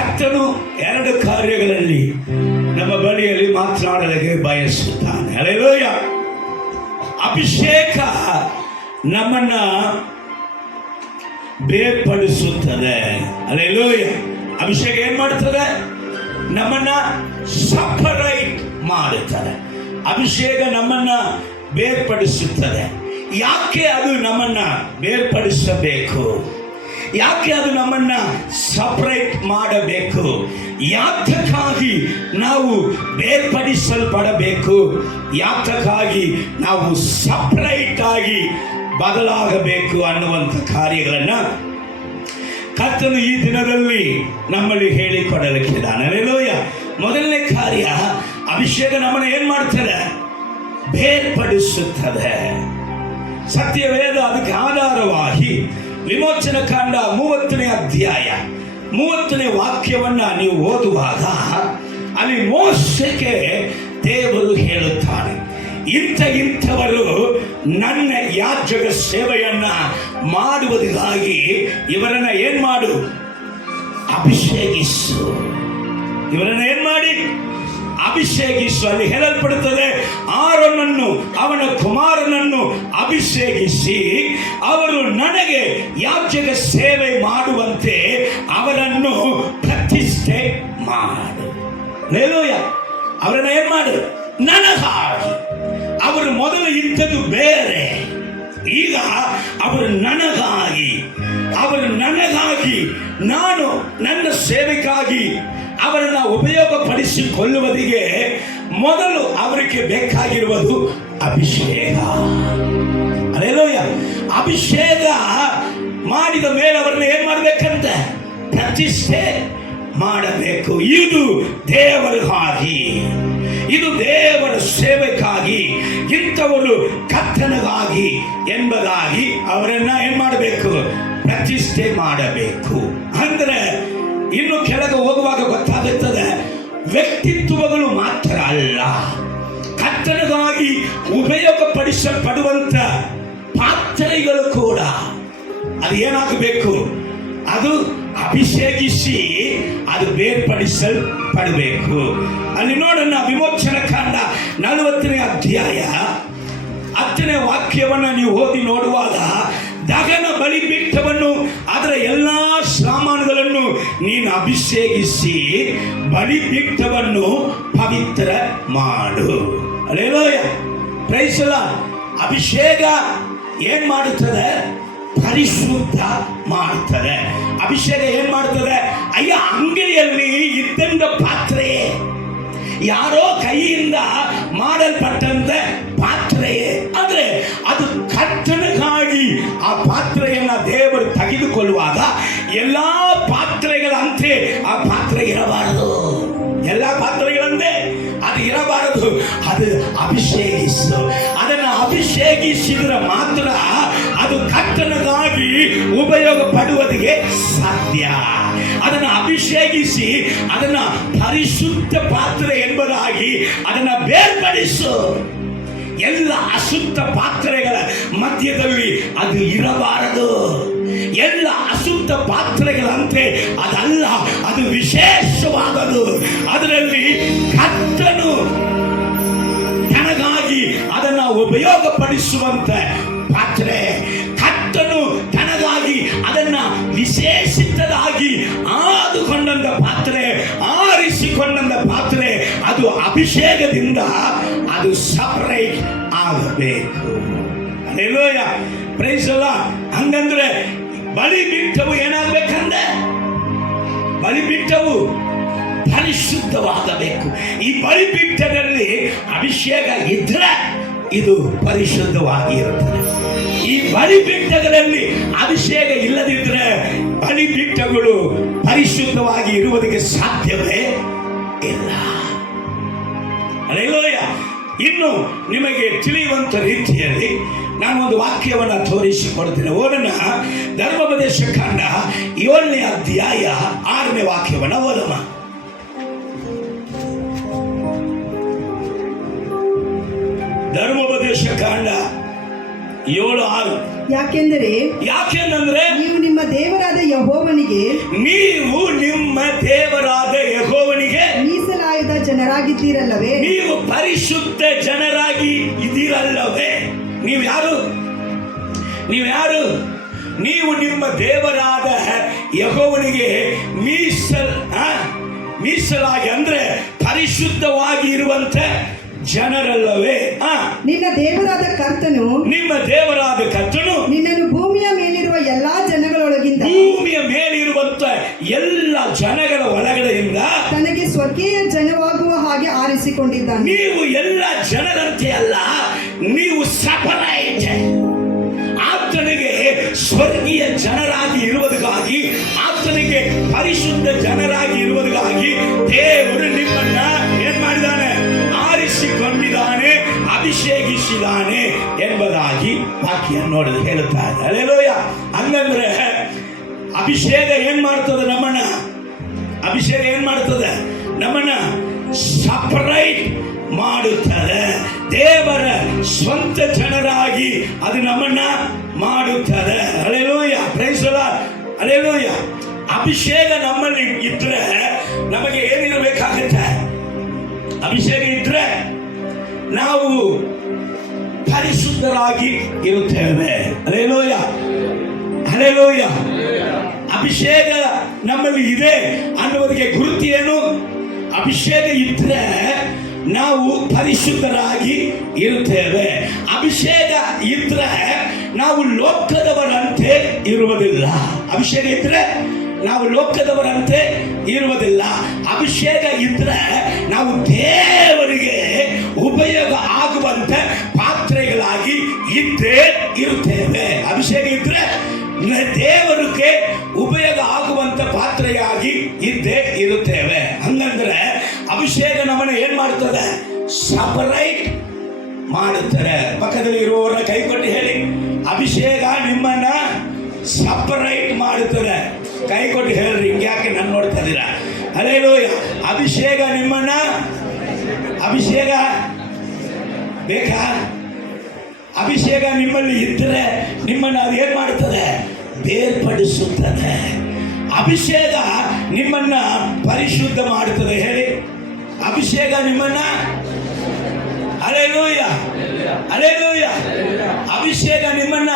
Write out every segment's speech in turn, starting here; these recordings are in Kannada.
ಕರ್ತನು 2 ಕಾರ್ಯಗಳಲ್ಲಿ ನಮ್ಮ ಬಳಿಯಲ್ಲಿ ಮಾತನಾಡಲಿಕ್ಕೆ ಬಯಸುತ್ತಾನೆ. ಹಲ್ಲೆಲೂಯ. ಅಭಿಷೇಕ ನಮ್ಮನ್ನ ಬೇರ್ಪಡಿಸುತ್ತದೆ. ಹಲ್ಲೆಲೂಯ. ಅಭಿಷೇಕ ಏನ್ ಮಾಡುತ್ತದೆ? ನಮ್ಮನ್ನ ಸಪರೇಟ್ ಮಾಡುತ್ತದೆ. ಅಭಿಷೇಕ ನಮ್ಮನ್ನ ಬೇರ್ಪಡಿಸುತ್ತದೆ. ಯಾಕೆ ಅದು ನಮ್ಮನ್ನ ಬೇರ್ಪಡಿಸಬೇಕು? ಯಾಕೆ ಅದು ನಮ್ಮನ್ನ ಸಪರೇಟ್ ಮಾಡಬೇಕು? ಯಾತಕ್ಕಾಗಿ ನಾವು ಬೇರ್ಪಡಿಸಲ್ಪಡಬೇಕು? ಯಾತಕ್ಕಾಗಿ ನಾವು ಸಪರೇಟ್ ಆಗಿ ಬದಲಾಗಬೇಕು ಅನ್ನುವಂಥ ಕಾರ್ಯಗಳನ್ನ ಕರ್ತನು ಈ ದಿನದಲ್ಲಿ ನಮ್ಮಲ್ಲಿ ಹೇಳಿಕೊಡಲಿಕ್ಕಿದ್ದಾನೆ. ಹಲ್ಲೆಲೂಯ. ಮೊದಲನೇ ಕಾರ್ಯ, ಅಭಿಷೇಕ ನಮ್ಮನ್ನು ಏನ್ ಮಾಡ್ತದೆ? ಬೇರ್ಪಡಿಸುತ್ತದೆ. ಸತ್ಯವೇದ ಅದಕ್ಕೆ ಆಧಾರವಾಗಿ ವಿಮೋಚನ ಕಾಂಡ 30ನೇ ಅಧ್ಯಾಯ 30ನೇ ವಾಕ್ಯವನ್ನ ನೀವು ಓದುವಾಗ ಅಲ್ಲಿ ಮೋಶೆಗೆ ದೇವರು ಹೇಳುತ್ತಾನೆ, ಇಂಥವರು ನನ್ನ ಯಾಜಕ ಸೇವೆಯನ್ನ ಮಾಡುವುದಕ್ಕಾಗಿ ಇವರನ್ನ ಏನ್ ಮಾಡು? ಅಭಿಷೇಕಿಸು. ಇವರನ್ನ ಏನ್ ಮಾಡಿ? ಅಭಿಷೇಕಿಸು. ಅಲ್ಲಿ ಹೇಳಲ್ಪಡುತ್ತದೆ, ಆರೋನನ್ನು ಅವನ ಕುಮಾರನನ್ನು ಅಭಿಷೇಕಿಸಿ ಅವರು ನನಗೆ ಯಾಜಕ ಸೇವೆ ಮಾಡುವಂತೆ ಅವರನ್ನು ಪ್ರತಿಷ್ಠೆ ಮಾಡು. ಹಲ್ಲೆಲೂಯ. ಅವರನ್ನ ಏನ್ ಮಾಡು? ನನಗಾಗಿ. ಅವರು ಮೊದಲು ಇದ್ದದ್ದು ಬೇರೆ, ಈಗ ಅವರು ನನಗಾಗಿ. ನಾನು ನನ್ನ ಸೇವೆಗಾಗಿ ಅವರನ್ನ ಉಪಯೋಗಪಡಿಸಿಕೊಳ್ಳುವುದಿಗೆ ಮೊದಲು ಅವರಿಗೆ ಬೇಕಾಗಿರುವುದು ಅಭಿಷೇಕ. ಹಲ್ಲೆಲೂಯ. ಅಭಿಷೇಕ ಮಾಡಿದ ಮೇಲೆ ಅವರನ್ನ ಏನ್ ಮಾಡಬೇಕಂತೆ? ಪ್ರತಿಷ್ಠೆ ಮಾಡಬೇಕು. ಇದು ದೇವರಿಗಾಗಿ, ಇದು ದೇವರ ಸೇವೆಗಾಗಿ, ಇಂಥವರು ಕರ್ತನಿಗಾಗಿ ಎಂಬುದಾಗಿ ಅವರನ್ನ ಏನ್ ಮಾಡಬೇಕು? ಪ್ರತಿಷ್ಠೆ ಮಾಡಬೇಕು. ಅಂದ್ರೆ ಇನ್ನು ಕೆಳಗೆ ಹೋಗುವಾಗ ಗೊತ್ತಾಗುತ್ತದೆ, ವ್ಯಕ್ತಿತ್ವಗಳು ಮಾತ್ರ ಅಲ್ಲ, ಕರ್ತನಿಗಾಗಿ ಉಪಯೋಗಪಡಿಸಲ್ಪಡುವಂತ ಪಾತ್ರೆಗಳು ಕೂಡ ಅದು ಏನಾಗಬೇಕು? ಅದು ಅಭಿಷೇಕಿಸಿ ಅದು ಬೇರ್ಪಡಿಸಲ್ಪಡಬೇಕು. ಅಲ್ಲಿ ನೋಡೋಣ, ವಿಮೋಚನ ಕಾಂಡ 40ನೇ ಅಧ್ಯಾಯ 10ನೇ ವಾಕ್ಯವನ್ನ ನೀವು ಓದಿ ನೋಡುವಾಗ, ದಹನ ಬಲಿಪೀಠವನ್ನು ಅದರ ಎಲ್ಲಾ ಸಾಮಾನುಗಳನ್ನು ನೀನು ಅಭಿಷೇಕಿಸಿ ಬಲಿಪೀಠವನ್ನು ಪವಿತ್ರ ಮಾಡು. ಹಲ್ಲೆಲೂಯ. Praise the Lord. ಅಭಿಷೇಕ ಏನ್ ಮಾಡುತ್ತದೆ? ಪರಿಶುದ್ಧ ಮಾಡುತ್ತದೆ. ಅಭಿಷೇಕ ಏನ್ ಮಾಡುತ್ತದೆ? ಅಯ್ಯ, ಅಂಗಡಿಯಲ್ಲಿ ಇದ್ದಂತ ಪಾತ್ರೆಯೇ, ಯಾರೋ ಕೈಯಿಂದ ಮಾಡಲ್ಪಟ್ಟಂತೆ ಪಾತ್ರೆಯೇ, ಆದ್ರೆ ಅದು ಕರ್ತನಿಗಾಗಿ ಆ ಪಾತ್ರೆಯನ್ನ ದೇವರು ತೆಗೆದುಕೊಳ್ಳುವಾಗ ಎಲ್ಲಾ ಪಾತ್ರೆಗಳಂತೆ ಆ ಪಾತ್ರೆ ಇರಬಾರದು. ಎಲ್ಲಾ ಪಾತ್ರೆಗಳಂತೆ ಅದು ಇರಬಾರದು. ಅದು ಅಭಿಷೇಕಿಸು. ಅದನ್ನ ಅಭಿಷೇಕಿಸಿದ್ರೆ ಮಾತ್ರ ಅದು ಕರ್ತನಿಗಾಗಿ ಉಪಯೋಗ ಪಡುವುದಕ್ಕೆ ಸಾಧ್ಯ. ಅದನ್ನ ಅಭಿಷೇಕಿಸಿ ಅದನ್ನ ಪರಿಶುದ್ಧ ಪಾತ್ರೆ ಎಂಬುದಾಗಿ ಅದನ್ನ ಬೇರ್ಪಡಿಸು. ಎಲ್ಲ ಅಶುದ್ಧ ಪಾತ್ರೆಗಳ ಮಧ್ಯದಲ್ಲಿ ಅದು ಇರಬಾರದು. ಎಲ್ಲ ಅಶುದ್ಧ ಪಾತ್ರೆಗಳಂತೆ ಅದಲ್ಲ, ಅದು ವಿಶೇಷವಾದದು. ಅದರಲ್ಲಿ ಕರ್ತನು ತನಗಾಗಿ ಅದನ್ನ ಉಪಯೋಗಪಡಿಸುವಂತ ಪಾತ್ರೆ, ಕರ್ತನು ತನಗಾಗಿ ಅದನ್ನ ವಿಶೇಷಿತವಾಗಿ ಆದುಕೊಂಡಂತ ಪಾತ್ರೆ, ಆರಿಸಿಕೊಂಡಂತ ಪಾತ್ರೆ, ಅದು ಅಭಿಷೇಕದಿಂದ ಅದು ಸಪರೇಟ್ ಆಗಬೇಕು. ಹಲ್ಲೆಲೂಯ. Praise the Lord. ಹಂಗಂದ್ರೆ ಬಲಿಪೀಠವು ಏನಾಗಬೇಕಂದ್ರೆ, ಬಲಿಪೀಠವು ಪರಿಶುದ್ಧವಾಗಬೇಕು. ಈ ಬಲಿಪೀಠದಲ್ಲಿ ಅಭಿಷೇಕ ಇದ್ರೆ ಇದು ಪರಿಶುದ್ಧವಾಗಿ ಇರುತ್ತದೆ. ಈ ಬಲಿಪೀಠಗಳಲ್ಲಿ ಅಭಿಷೇಕ ಇಲ್ಲದಿದ್ರೆ ಬಲಿಪೀಠಗಳು ಪರಿಶುದ್ಧವಾಗಿ ಇರುವುದಕ್ಕೆ ಸಾಧ್ಯವೇ ಇಲ್ಲ. ಹಲ್ಲೆಲೂಯ. ಇನ್ನು ನಿಮಗೆ ತಿಳಿಯುವಂತ ರೀತಿಯಲ್ಲಿ ನಾನು ಒಂದು ವಾಕ್ಯವನ್ನು ತೋರಿಸಿಕೊಡ್ತೇನೆ. ಓದೋಣ. ಧರ್ಮೋಪದೇಶ ಕಾಂಡ 7ನೇ ಅಧ್ಯಾಯ 6ನೇ ವಾಕ್ಯವನ್ನು ಓದೋಣ. ಧರ್ಮೋಪದೇಶ ಕಾಂಡ 7:6 ಯಾಕೆಂದರೆ ನೀವು ನಿಮ್ಮ ದೇವರಾದ ಯೆಹೋವನಿಗೆ ಮೀಸಲಾದ ಜನರಾಗಿದ್ದೀರಲ್ಲವೇ. ನೀವು ಪರಿಶುದ್ಧ ಜನರಾಗಿ ಇದ್ದೀರಲ್ಲವೇ. ನೀವು ಯಾರು? ನೀವು ನಿಮ್ಮ ದೇವರಾದ ಯೆಹೋವನಿಗೆ ಮೀಸಲಾಗಿ ಅಂದ್ರೆ ಪರಿಶುದ್ಧವಾಗಿ ಇರುವಂತ ಜನರಲ್ಲವೇ. ನಿಮ್ಮ ದೇವರಾದ ಕರ್ತನು ನಿನ್ನನ್ನು ಭೂಮಿಯ ಮೇಲಿರುವ ಎಲ್ಲಾ ಜನಗಳ ಒಳಗಡೆಯಿಂದ ತನಗೆ ಸ್ವರ್ಗೀಯ ಜನವಾಗುವ ಹಾಗೆ ಆರಿಸಿಕೊಂಡಿದ್ದಾನೆ. ನೀವು ಎಲ್ಲ ಜನರಂತೆ ಅಲ್ಲ, ನೀವು ಸಪರೇಟ್. ಆತನಿಗೆ ಸ್ವರ್ಗೀಯ ಜನರಾಗಿ ಇರುವುದಕ್ಕಾಗಿ, ಆತನಿಗೆ ಪರಿಶುದ್ಧ ಜನರಾಗಿ ಇರುವುದಕ್ಕಾಗಿ ದೇವರು ನಿಮ್ಮನ್ನ ಏನ್ ಮಾಡಿದ್ದಾನೆ? ಆರಿಸಿಕೊಂಡಿದ್ದಾನೆ, ಅಭಿಷೇಕಿಸಿದ್ದಾನೆ ಎಂಬುದಾಗಿ ವಾಕ್ಯ ನೋಡಿದ್ರೆ ಹೇಳುತ್ತಾರೆ. ಹಲ್ಲೆಲೂಯಾ. ಹಂಗಂದ್ರೆ ಅಭಿಷೇಕ ಏನ್ ಮಾಡ್ತದೆ? ನಮ್ಮನ್ನ ಸಪರೇಟ್ ಮಾಡುತ್ತದೆ. ದೇವರ ಸ್ವಂತ ಜನರಾಗಿ ಅದು ನಮ್ಮನ್ನ ಮಾಡುತ್ತದೆ. Hallelujah. Praise the Lord. Hallelujah. ಅಭಿಷೇಕ ನಮ್ಮಲ್ಲಿ ಇದ್ರೆ ನಮಗೆ ಏನಿರಬೇಕಾಗುತ್ತೆ? ಅಭಿಷೇಕ ಇದ್ರೆ ನಾವು ಪರಿಶುದ್ಧರಾಗಿ ಇರುತ್ತೇವೆ. ಹಲ್ಲೆಲೂಯಾ. ಅಭಿಷೇಕ ನಮ್ಮಲ್ಲಿ ಇದೆ ಅನ್ನುವುದಕ್ಕೆ ಗುರುತು ಏನು? ಅಭಿಷೇಕ ಇದ್ರೆ ನಾವು ಪರಿಶುದ್ಧರಾಗಿ ಇರುತ್ತೇವೆ. ಅಭಿಷೇಕ ಇದ್ರೆ ನಾವು ಲೋಕದವರಂತೆ ಇರುವುದಿಲ್ಲ. ಅಭಿಷೇಕ ಇದ್ರೆ ನಾವು ಲೋಕದವರಂತೆ ಇರುವುದಿಲ್ಲ. ಅಭಿಷೇಕ ಇದ್ರೆ ನಾವು ದೇವರಿಗೆ ಉಪಯೋಗ ಆಗುವಂತ ಪಾತ್ರೆಗಳಾಗಿ ಇದ್ದೇ ಇರುತ್ತೇವೆ. ಅಭಿಷೇಕ ಇದ್ರೆ ದೇವರಿಗೆ ಉಪಯೋಗ ಆಗುವಂತ ಪಾತ್ರೆಯಾಗಿ ಇದ್ದೇ ಇರುತ್ತೇವೆ. ಹಂಗಂದ್ರೆ ಅಭಿಷೇಕ ನಮ್ಮನ್ನ ಏನ್ ಮಾಡ್ತದೆ? ಸಪರೇಟ್ ಮಾಡುತ್ತಾರೆ. ಪಕ್ಕದಲ್ಲಿ ಇರುವವರ ಕೈ ಕೊಟ್ಟು ಹೇಳಿ, ಅಭಿಷೇಕ ನಿಮ್ಮನ್ನ ಸಪರೇಟ್ ಮಾಡುತ್ತದೆ. ಕೈ ಕೊಟ್ಟು ಹೇಳ್ರಿ. ಹಿಂಗ್ಯಾಕೆ ನನ್ನ ನೋಡ್ತಾ ಇದ್ದೀರಾ? ಹಲ್ಲೆಲೂಯಾ. ಅಭಿಷೇಕ ನಿಮ್ಮನ್ನ, ಅಭಿಷೇಕ ಬೇಕಾ? ಅಭಿಷೇಕ ನಿಮ್ಮಲ್ಲಿ ಇದ್ದರೆ ನಿಮ್ಮನ್ನ ಅದು ಏನ್ ಮಾಡುತ್ತದೆ? ಬೇರ್ಪಡಿಸುತ್ತದೆ. ಅಭಿಷೇಕ ನಿಮ್ಮನ್ನ ಪರಿಶುದ್ಧ ಮಾಡುತ್ತದೆ. ಹೇಳಿ, ಅಭಿಷೇಕ ನಿಮ್ಮನ್ನ, ಹಲ್ಲೆಲೂಯಾ, ಹಲ್ಲೆಲೂಯಾ. ಅಭಿಷೇಕ ನಿಮ್ಮನ್ನ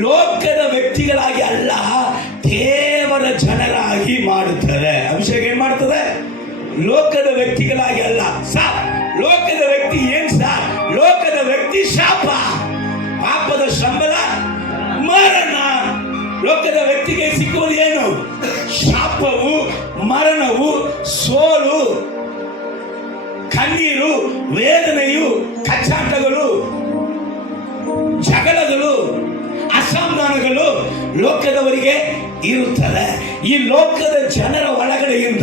ಲೋಕದ ವ್ಯಕ್ತಿಗಳಾಗಿ ಅಲ್ಲ, ದೇವರ ಜನರಾಗಿ ಮಾಡುತ್ತದೆ. ಅಭಿಷೇಕ ಏನ್ ಮಾಡುತ್ತದೆ? ಲೋಕದ ವ್ಯಕ್ತಿಗಳಾಗಿ ಅಲ್ಲ. ಲೋಕದ ವ್ಯಕ್ತಿ ಏನ್ ಸರ್? ಲೋಕದ ವ್ಯಕ್ತಿ ಶಾಪ, ಪಾಪದ ಸಂಬಳ ಮರಣ. ಲೋಕದ ವ್ಯಕ್ತಿಗೆ ಸಿಕ್ಕುವುದು ಏನು? ಶಾಪವು, ಮರಣವು, ಸೋಲು, ಕಣ್ಣೀರು, ವೇದನೆಯು, ಕಚ್ಚಾಟಗಳು, ಜಗಳಗಳು, ಅಸಮಾಧಾನಗಳು ಲೋಕದವರಿಗೆ ಇರುತ್ತದೆ. ಈ ಲೋಕದ ಜನರ ಒಳಗಡೆಯಿಂದ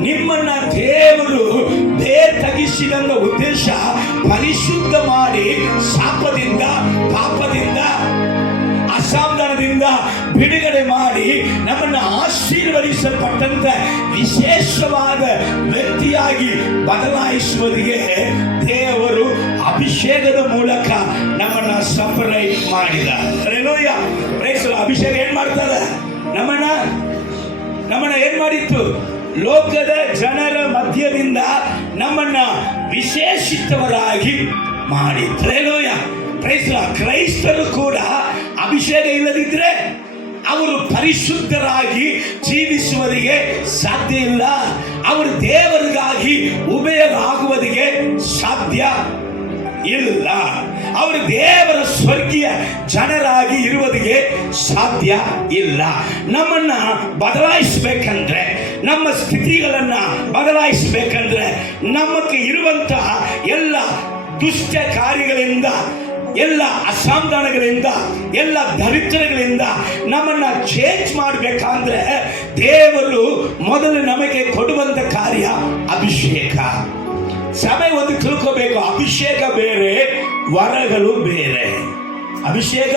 ನಿಮ್ಮನ್ನ ದೇವರು ಬೇರ್ಪಡಿಸಿದ ಉದ್ದೇಶ ಪರಿಶುದ್ಧ ಮಾಡಿ ಶಾಪದಿಂದ, ಪಾಪದಿಂದ, ಅಸಮಾಧಾನದಿಂದ ಬಿಡುಗಡೆ ಮಾಡಿ ನಮ್ಮನ್ನ ಆಶೀರ್ವದಿಸಲ್ಪಟ್ಟಂತ ವಿಶೇಷವಾದ ವ್ಯಕ್ತಿಯಾಗಿ ಬದಲಾಯಿಸುವುದಕ್ಕೆ ದೇವರು ಅಭಿಷೇಕದ ಮೂಲಕ ನಮ್ಮನ್ನ ಸಪರೇಟ್ ಮಾಡಿದ. ಹಲ್ಲೆಲೂಯಾ. Praise the Lord. ಅಭಿಷೇಕ ಏನ್ ಮಾಡ್ತಾರೆ? ನಮ್ಮನ್ನ ಏನ್ ಮಾಡಿತ್ತು? ಲೋಕದ ಜನರ ಮಧ್ಯದಿಂದ ನಮ್ಮನ್ನ ವಿಶೇಷಿತವರಾಗಿ ಮಾಡಿತ್ತು. ಹಲ್ಲೆಲೂಯಾ. Praise the Lord. ಕ್ರೈಸ್ತರು ಕೂಡ ಅಭಿಷೇಕ ಇಲ್ಲದಿದ್ರೆ ಅವರು ಪರಿಶುದ್ಧರಾಗಿ ಜೀವಿಸುವುದಕ್ಕೆ ಸಾಧ್ಯ ಇಲ್ಲ. ಅವರು ದೇವರಿಗಾಗಿ ಉಪಯೋಗ ಆಗುವುದಕ್ಕೆ ಸಾಧ್ಯ ಇಲ್ಲ. ಅವರು ದೇವರ ಸ್ವರ್ಗೀಯ ಜನರಾಗಿ ಇರುವುದಕ್ಕೆ ಸಾಧ್ಯ ಇಲ್ಲ. ನಮ್ಮನ್ನ ಬದಲಾಯಿಸಬೇಕಂದ್ರೆ, ನಮ್ಮ ಸ್ಥಿತಿಗಳನ್ನ ಬದಲಾಯಿಸಬೇಕಂದ್ರೆ, ನಮಗೆ ಇರುವಂತಹ ಎಲ್ಲ ದುಷ್ಟ ಕಾರ್ಯಗಳಿಂದ, ಎಲ್ಲ ಅಸಮಾಧಾನಗಳಿಂದ, ಎಲ್ಲ ದರಿದ್ರಗಳಿಂದ ನಮ್ಮನ್ನ ಚೇಂಜ್ ಮಾಡಬೇಕಂದ್ರೆ ದೇವರು ಮೊದಲು ನಮಗೆ ಕೊಡುವಂತ ಕಾರ್ಯ ಅಭಿಷೇಕ. ಸಮಯ ಒಂದು ತಿಳ್ಕೋಬೇಕು. ಅಭಿಷೇಕ ಬೇರೆ, ವರಗಳು ಬೇರೆ. ಅಭಿಷೇಕ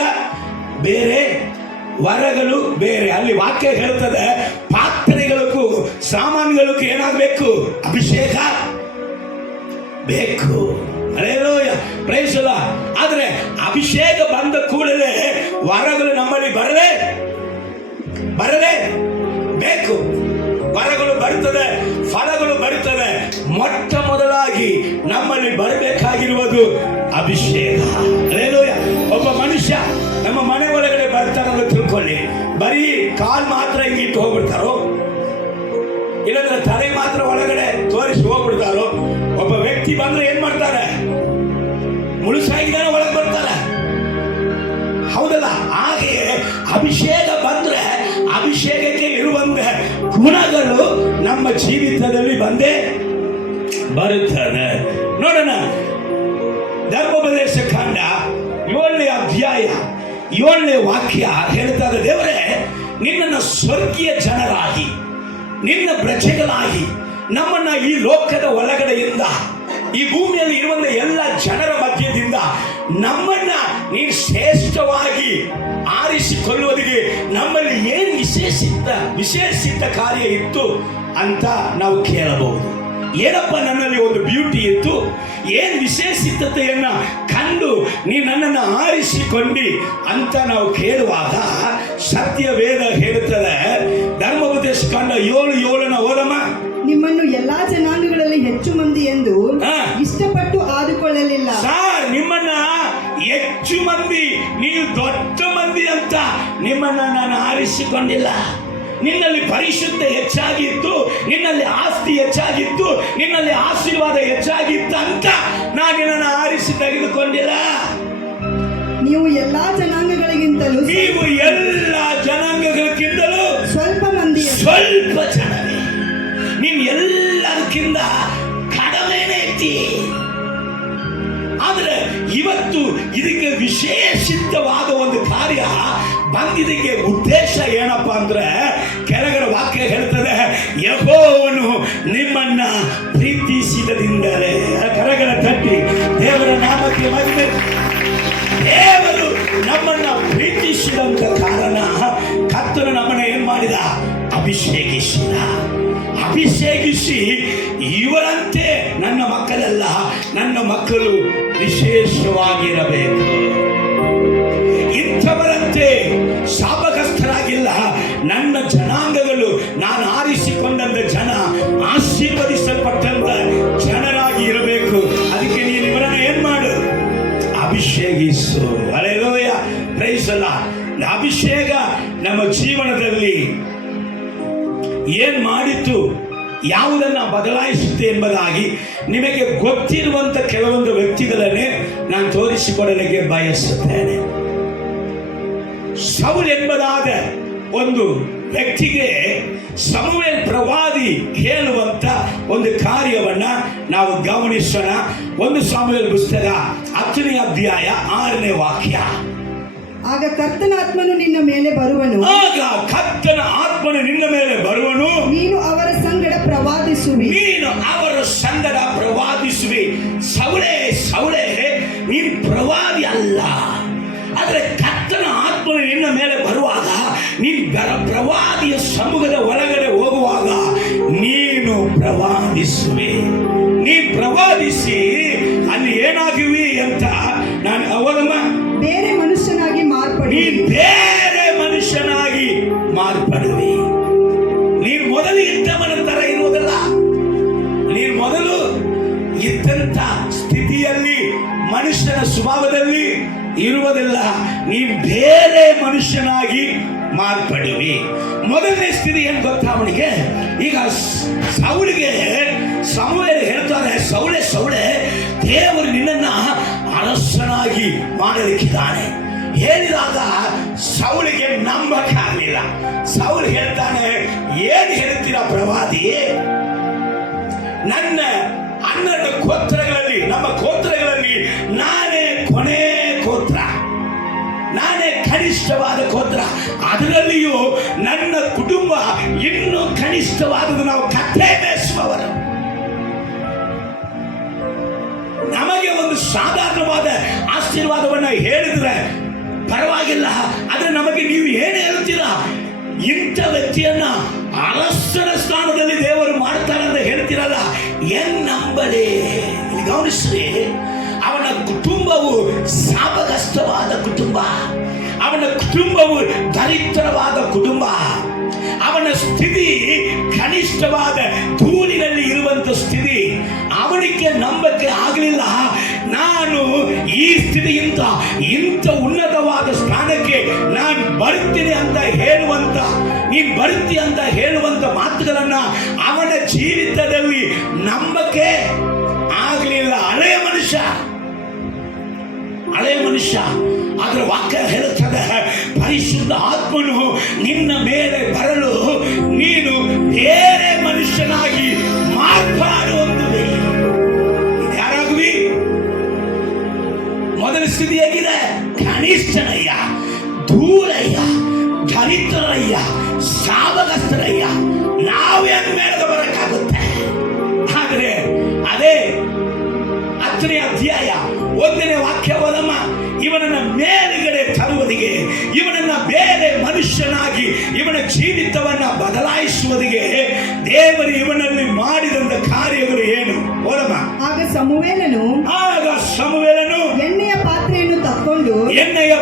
ಬೇರೆ, ವರಗಳು ಬೇರೆ. ಅಲ್ಲಿ ವಾಕ್ಯ ಹೇಳ್ತದೆ, ಪಾತ್ರೆಗಳಿಗೂ ಸಾಮಾನುಗಳಿಗೂ ಏನಾಗಬೇಕು? ಅಭಿಷೇಕ ಬೇಕು. Hallelujah, praise the Lord. ಆದ್ರೆ ಅಭಿಷೇಕ ಬಂದ ಕೂಡಲೇ ವರಗಳು ನಮ್ಮಲ್ಲಿ ಬರಲೇ ಬೇಕು. ವರಗಳು ಬರುತ್ತದೆ, ಫಲಗಳು ಬರುತ್ತದೆ. ಮೊಟ್ಟ ಮೊದಲಾಗಿ ನಮ್ಮಲ್ಲಿ ಬರಬೇಕಾಗಿರುವುದು ಅಭಿಷೇಕ. ಹಲ್ಲೆಲೂಯ. ಒಬ್ಬ ಮನುಷ್ಯ ನಮ್ಮ ಮನೆ ಒಳಗಡೆ ಬರ್ತಾರಂತ ತಿಳ್ಕೊಳ್ಳಿ, ಬರೀ ಕಾಲ್ ಮಾತ್ರ ಹಿಂಗಿಟ್ಟು ಹೋಗ್ಬಿಡ್ತಾರೋ, ಇಲ್ಲಂದ್ರೆ ತಲೆ ಮಾತ್ರ ಒಳಗಡೆ ತೋರಿಸಿ ಹೋಗ್ಬಿಡ್ತಾರೋ. ಒಬ್ಬ ವ್ಯಕ್ತಿ ಬಂದ್ರೆ ಏನ್ ಮಾಡ್ತಾರೆ? ಮುಳುಸಾಗಿದ್ದಾನೆ ಒಳಗೆ ಬರ್ತಾರೆ, ಹೌದಲ್ಲ? ಹಾಗೆಯೇ ಅಭಿಷೇಕ ಬಂದ್ರೆ ಅಭಿಷೇಕಕ್ಕೆ ಇರುವಂತ ಗುಣಗಳು ನಮ್ಮ ಜೀವಿತದಲ್ಲಿ ಬಂದೇ ಬರುತ್ತದೆ. ನೋಡೋಣ, ಧರ್ಮೋಪದೇಶ ಕಾಂಡ 7ನೇ ಅಧ್ಯಾಯ 7ನೇ ವಾಕ್ಯ ಹೇಳ್ತಾರೆ, ದೇವರೇ ನಿನ್ನನ್ನು ಸ್ವರ್ಗೀಯ ಜನರಾಗಿ, ನಿನ್ನ ಪ್ರಜೆಗಳಾಗಿ ನಮ್ಮನ್ನ ಈ ಲೋಕದ ಒಳಗಡೆಯಿಂದ, ಈ ಭೂಮಿಯಲ್ಲಿ ಇರುವಂತ ಎಲ್ಲ ಜನರ ಮಧ್ಯದಿಂದ ನಮ್ಮನ್ನ ನೀನು ಶ್ರೇಷ್ಠವಾಗಿ ಆರಿಸಿಕೊಳ್ಳುವುದಕ್ಕೆ ನಮ್ಮಲ್ಲಿ ಏನು ವಿಶೇಷಿತ ಕಾರ್ಯ ಇತ್ತು ಅಂತ ನಾವು ಕೇಳಬಹುದು. ಏನಪ್ಪ ನನ್ನಲ್ಲಿ ಒಂದು ಬ್ಯೂಟಿ ಇತ್ತು, ಏನ್ ವಿಶೇಷತೆಯನ್ನ ಕಂಡು ನೀ ನನ್ನನ್ನು ಆರಿಸಿಕೊಂಡಿ ಅಂತ ನಾವು ಕೇಳುವಾಗ ಸತ್ಯ ವೇದ ಹೇಳುತ್ತದೆ. ಧರ್ಮೋಪದೇಶ ಕಾಂಡ 7:7 ಓದಮ್ಮ. ನಿಮ್ಮನ್ನು ಎಲ್ಲಾ ಜನಾಂಗಗಳಲ್ಲಿ ಹೆಚ್ಚು ಮಂದಿ ಎಂದು ಇಷ್ಟಪಟ್ಟು ಆದುಕೊಳ್ಳಲಿಲ್ಲ. ಸರ್, ನಿಮ್ಮನ್ನ ಹೆಚ್ಚು ಮಂದಿ, ನೀವು ದೊಡ್ಡ ಮಂದಿ ಅಂತ ನಿಮ್ಮನ್ನ ನಾನು ಆರಿಸಿಕೊಂಡಿಲ್ಲ. ನಿನ್ನಲ್ಲಿ ಪರಿಶುದ್ಧ ಹೆಚ್ಚಾಗಿತ್ತು, ನಿನ್ನಲ್ಲಿ ಆಸ್ತಿ ಹೆಚ್ಚಾಗಿತ್ತು, ನಿನ್ನಲ್ಲಿ ಆಶೀರ್ವಾದ ಹೆಚ್ಚಾಗಿತ್ತು ಅಂತ ನಾನು ನಿನ್ನನ್ನು ಆರಿಸಿ ತೆಗೆದುಕೊಂಡಿಲ್ಲ. ನೀವು ಎಲ್ಲಾ ಜನಾಂಗಗಳಿಗಿಂತಲೂ ಸ್ವಲ್ಪ ಜನರೇ, ನೀನು ಎಲ್ಲದಕ್ಕಿಂತ ಕಡಿಮೆನೇ ಐತಿ. ಆದ್ರೆ ಇವತ್ತು ಇದಕ್ಕೆ ವಿಶೇಷಿತವಾದ ಒಂದು ಕಾರ್ಯ ಬಂದಿದ್ದಕ್ಕೆ ಉದ್ದೇಶ ಏನಪ್ಪ ಅಂದ್ರೆ, ಕೆಳಗಡೆ ವಾಕ್ಯ ಹೇಳ್ತದೆ, ಯೆಹೋವನು ನಿಮ್ಮನ್ನ ಪ್ರೀತಿಸಿದದಿಂದಲೇ. ಕರಗಳ ತಟ್ಟಿ ದೇವರ ನಾಮಕ್ಕೆ ಮಹಿಮೆ. ದೇವರು ನಮ್ಮನ್ನ ಪ್ರೀತಿಸಿದಂತ ಕಾರಣ ಕರ್ತನು ನಮ್ಮನ್ನ ಏನ್ ಮಾಡಿದ? ಅಭಿಷೇಕಿಸಿ ಇವರಂತೆ ನನ್ನ ಮಕ್ಕಳೆಲ್ಲ, ನನ್ನ ಮಕ್ಕಳು ವಿಶೇಷವಾಗಿರಬೇಕು, ಇಂಥವರಂತೆ ಶಾಪಗ್ರಸ್ತರಾಗಿಲ್ಲ. ನನ್ನ ಜನಾಂಗಗಳು, ನಾನು ಆರಿಸಿಕೊಂಡಂತ ಜನ ಆಶೀರ್ವದಿಸಲ್ಪಟ್ಟಂತ ಜನರಾಗಿ ಇರಬೇಕು. ಅದಕ್ಕೆ ನೀನು ಇವರನ್ನ ಏನ್ ಮಾಡು? ಅಭಿಷೇಕಿಸು. Hallelujah, praise the Lord. ಅಭಿಷೇಕ ನಮ್ಮ ಜೀವನದಲ್ಲಿ ಏನ್ ಮಾಡಿತ್ತು, ಯಾವುದನ್ನ ಬದಲಾಯಿಸುತ್ತೆ ಎಂಬುದಾಗಿ ನಿಮಗೆ ಗೊತ್ತಿರುವಂತ ಕೆಲವೊಂದು ವ್ಯಕ್ತಿಗಳನ್ನೇ ನಾನು ತೋರಿಸಿಕೊಡಲಿಕ್ಕೆ ಬಯಸುತ್ತೇನೆ. ಸೌಲ್ ಎಂಬುದಾದ ಒಂದು ವ್ಯಕ್ತಿಗೆ ಸಮುವೇಲ್ ಪ್ರವಾದಿ ಹೇಳುವಂತ ಒಂದು ಕಾರ್ಯವನ್ನ ನಾವು ಗಮನಿಸೋಣ. 1 ಸಾಮುವೇಲ್ ಪುಸ್ತಕ 10ನೇ ಅಧ್ಯಾಯ 6ನೇ ವಾಕ್ಯ. ಆಗ ಕರ್ತನ ಆತ್ಮನು ನಿನ್ನ ಮೇಲೆ ಬರುವನು. ನೀನು ಅವರ ಸಂಗಡ ಪ್ರವಾದಿಸುವಿ. ಸೌಲೇ ನೀನು ಪ್ರವಾದಿ ಅಲ್ಲ, ಆದರೆ ಕರ್ತನ ಆತ್ಮನು ನಿನ್ನ ಮೇಲೆ ಬರುವಾಗ, ನೀನು ಪ್ರವಾದಿಯ ಸಮೂಹದ ಒಳಗಡೆ ಹೋಗುವಾಗ ನೀನು ಪ್ರವಾದಿಸುವೆ. ನೀನು ಪ್ರವಾದಿಸಿ ಅಲ್ಲಿ ಏನಾಗಿವಿ ಅಂತ ನಾನು ಅವರಮ್ಮ ಬೇರೆ ಮನುಷ್ಯನಾಗಿ ಮಾರ್ಪಡುವಿ. ನೀನು ಮೊದಲು ಇದ್ದವನ ತರ ಇರುವುದಿಲ್ಲ. ನೀನು ಮೊದಲು ಇದ್ದಂತ ಸ್ಥಿತಿಯಲ್ಲಿ, ಮನುಷ್ಯನ ಸ್ವಭಾವದಲ್ಲಿ ಇರುವುದಿಲ್ಲ. ನೀನು ಬೇರೆ ಮನುಷ್ಯನಾಗಿ ಮಾರ್ಪಡುವಿ. ಮೊದಲನೇ ಸ್ಥಿತಿ ಏನ್ ಗೊತ್ತಾ ಅವನಿಗೆ? ಈಗ ಸೌಲಿಗೆ ಸಮುವೇಲ್ ಹೇಳ್ತಾರೆ, ಸೌಲೆ ದೇವರು ನಿನ್ನನ್ನ ಅರಸನಾಗಿ ಮಾಡಲಿಕ್ಕಿದ್ದಾನೆ. ಹೇಳಿದಾಗ ಸೌಲಿಗೆ ನಂಬಕ್ಕೆ ಆಗಲಿಲ್ಲ. ಸೌಲ್ ಹೇಳ್ತಾನೆ, ಏನ್ ಹೇಳ್ತೀರಾ ಪ್ರವಾದಿ? ನನ್ನ 12 ಗೋತ್ರಗಳಲ್ಲಿ, ನಮ್ಮ ಗೋತ್ರಗಳಲ್ಲಿ ನಾನೇ ಕೊನೆ ಗೋತ್ರ, ನಾನೇ ಕನಿಷ್ಠವಾದ ಗೋತ್ರ. ಅದರಲ್ಲಿಯೂ ನನ್ನ ಕುಟುಂಬ ಇನ್ನೂ ಕನಿಷ್ಠವಾದದ್ದು. ನಾವು ಕತ್ತೆ ಮೇಯಿಸುವವರು. ನಮಗೆ ಒಂದು ಸಾಧಾರಣವಾದ ಆಶೀರ್ವಾದವನ್ನ ಹೇಳಿದ್ರೆ ಪರವಾಗಿಲ್ಲ, ಆದ್ರೆ ನಮಗೆ ನೀವು ಏನು ಹೇಳ್ತೀರಾ? ಇಂಥ ವ್ಯಕ್ತಿಯನ್ನ ಅರಸನ ಸ್ಥಾನದಲ್ಲಿ ದೇವರು ಮಾಡ್ತಾರೆ ಅಂತ ಹೇಳ್ತೀರಲ್ಲ, ಏನ್ ನಂಬಲಿ? ಗಮನಿಸ್ರಿ, ಅವನ ಕುಟುಂಬವು ದರಿದ್ರವಾದ ಕುಟುಂಬ, ಅವನ ಸ್ಥಿತಿ ಕನಿಷ್ಠವಾದ ಧೂಳಿನಲ್ಲಿ ಇರುವಂತ ಸ್ಥಿತಿ. ಅವನಿಗೆ ನಂಬಕ್ಕೆ ಆಗಲಿಲ್ಲ, ನಾನು ಈ ಸ್ಥಿತಿಯಿಂದ ಇಂಥ ಉನ್ನತವಾದ ಸ್ಥಾನಕ್ಕೆ ನಾನು ಬರ್ತೀನಿ ಅಂತ ಹೇಳುವಂತ, ನೀನ್ ಬರ್ತಿ ಅಂತ ಹೇಳುವಂತ ಮಾತುಗಳನ್ನ ಅವನ ಜೀವಿತದಲ್ಲಿ ನಂಬಕ್ಕೆ ಆಗಲಿಲ್ಲ. ಹಳೆಯ ಮನುಷ್ಯ. ಅದರ ವಾಕ್ಯ ಹೇಳುತ್ತದೆ, ಪರಿಶುದ್ಧ ಆತ್ಮನು ನಿನ್ನ ಮೇಲೆ ಬರಲು ನೀನು ಬೇರೆ ಮನುಷ್ಯನಾಗಿ ಮಾರ್ಪಾಡು ಹೊಂದುವೆ. ಯಾರಾಗುವಿ? ಮೊದಲ ಸ್ಥಿತಿ ಹೇಗಿದೆ? ಕನಿಷ್ಠನಯ್ಯ, ಧೂಳಯ್ಯ, ದರಿದ್ರಯ್ಯ, ಶಾಪಗ್ರಸ್ತರಯ್ಯ. ನಾವೇನು ಮೇಲೆ ಬರಕ್ಕಾಗುತ್ತೆ? ಆದರೆ ಅದೇ 10ನೇ ಅಧ್ಯಾಯ 1ನೇ ವಾಕ್ಯ ಓದಮ್ಮ. ಇವನನ್ನ ಮೇಲುಗಡೆ ತರುವುದಿಗೆ, ಇವನನ್ನ ಬೇರೆ ಮನುಷ್ಯನಾಗಿ ಇವನ ಜೀವಿತವನ್ನ ಬದಲಾಯಿಸುವುದಿಗೆ ದೇವರು ಇವನಲ್ಲಿ ಮಾಡಿದಂತ ಕಾರ್ಯಗಳು ಏನು? ಓದಮ್ಮ. ಆಗ ಸಮುವೇಲನು ಎಣ್ಣೆಯ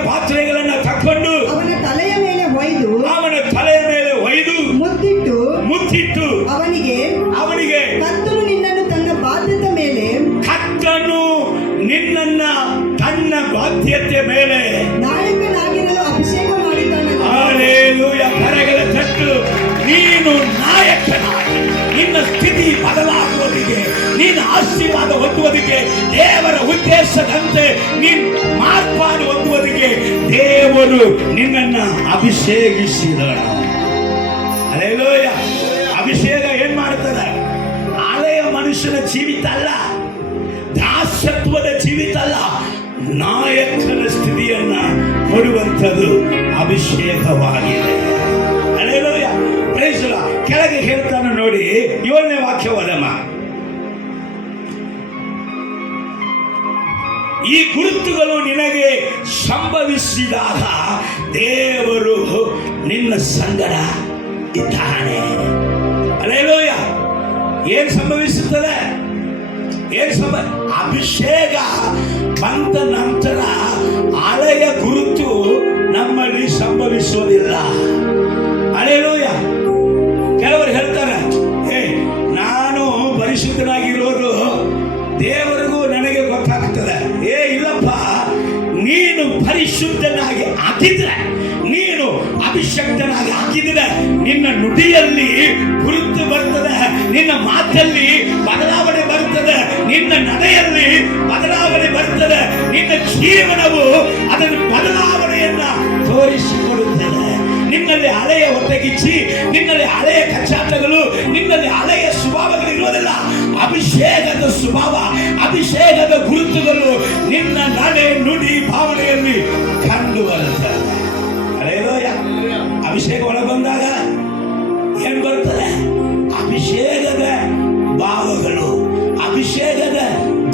ಪಾತ್ರೆಗಳನ್ನು ತಕ್ಕೊಂಡು ಅವನ ತಲೆಯ ಮೇಲೆ ಒಯ್ದು ಮುತ್ತಿಟ್ಟು ಅವನಿಗೆ ಕರ್ತನು ನಿನ್ನನ್ನು ತನ್ನ ಬಾಧ್ಯತೆ ಮೇಲೆ ನಾಯಕನಾಗಿರಲು ಅಭಿಷೇಕ ಮಾಡಿದ್ದಾನೆ. ಹಲ್ಲೆಲೂಯಾ. ಕರಗಳ ತಟ್ಟು. ನೀನು ನಾಯಕನಾಗಿ ನಿನ್ನ ಸ್ಥಿತಿ ಬದಲಾಗುವುದಕ್ಕೆ, ನೀನು ಆಶೀರ್ವಾದ ಹೊಂದುವುದಕ್ಕೆ, ದೇವರ ಉದ್ದೇಶದಂತೆ ನೀನು ಮಾರ್ಪಾಡು ಹೊಂದುವುದಕ್ಕೆ ದೇವರು ನಿನ್ನನ್ನ ಅಭಿಷೇಕಿಸಿದನು. ಹಲ್ಲೆಲೂಯಾ. ಅಭಿಷೇಕ ಏನ್ ಮಾಡುತ್ತದೆ? ಹಳೆಯ ಮನುಷ್ಯನ ಜೀವಿತ ಅಲ್ಲ, ದಾಸತ್ವದ ಜೀವಿತ ಅಲ್ಲ, ನಾಯಕನ ಸ್ಥಿತಿಯನ್ನ ಕೊಡುವಂಥದ್ದು ಅಭಿಷೇಕವಾಗಿದೆ. ಹಲ್ಲೆಲೂಯಾ. Praise the Lord. ಕೆಳಗೆ ಹೇಳ್ತಾನೆ ನೋಡಿ, 7ನೇ ವಾಕ್ಯ ಓದಮ್ಮ. ಈ ಗುರುತುಗಳು ನಿನಗೆ ಸಂಭವಿಸಿದಾಗ ದೇವರು ನಿನ್ನ ಸಂಗಡ ಇದ್ದಾನೆ. ಹಲ್ಲೆಲೂಯಾ. ಏನ್ ಸಂಭವಿಸುತ್ತದೆ? ಅಭಿಷೇಕ ಬಂದ ನಂತರ ಹಳೆಯ ಗುರುತು ನಮ್ಮಲ್ಲಿ ಸಂಭವಿಸುವುದಿಲ್ಲ. ಹಲ್ಲೆಲೂಯಾ. ಕೆಲವರು ಹೇಳ್ತಾರೆ, ನಾನು ಪರಿಶುದ್ಧನಾಗಿರೋದು ದೇವರಿಗೂ ನನಗೆ ಗೊತ್ತಾಗ್ತದೆ. ಇಲ್ಲಪ್ಪ, ನೀನು ಪರಿಶುದ್ಧನಾಗಿ ಹಾಕಿದ್ರೆ, ನೀನು ಅಭಿಷಕ್ತನಾಗಿ ಹಾಕಿದ್ರೆ ನಿನ್ನ ನುಡಿಯಲ್ಲಿ ಗುರುತು ಬರ್ತದೆ, ನಿನ್ನ ಮಾತಲ್ಲಿ ಬದಲಾವಣೆ ಬರ್ತದೆ, ನಿನ್ನ ನಡೆಯಲ್ಲಿ ಬದಲಾವಣೆ ಬರ್ತದೆ, ನಿನ್ನ ಜೀವನವು ಅದರ ಬದಲಾವಣೆಯನ್ನ ತೋರಿಸಿಕೊಡುತ್ತದೆ. ನಿನ್ನಲ್ಲಿ ಹಳೆಯ ಹೊಟ್ಟೆಗಿಚ್ಚಿ, ನಿನ್ನಲ್ಲಿ ಹಳೆಯ ಕಚ್ಚಾಟಗಳು, ನಿನ್ನಲ್ಲಿ ಹಳೆಯ ಸ್ವಭಾವಗಳು ಇರುವುದಿಲ್ಲ. ಅಭಿಷೇಕದ ಸ್ವಭಾವ, ಅಭಿಷೇಕದ ಗುರುತುಗಳು ನಿನ್ನ ನಡೆ, ನುಡಿ, ಭಾವನೆಯಲ್ಲಿ ಕಂಡು ಬರುತ್ತದೆ. ಅಭಿಷೇಕ ಒಳಗೆ ಬಂದಾಗ ಏನ್ ಬರ್ತದೆ? ಅಭಿಷೇಕದ ಭಾವಗಳು, ಅಭಿಷೇಕದ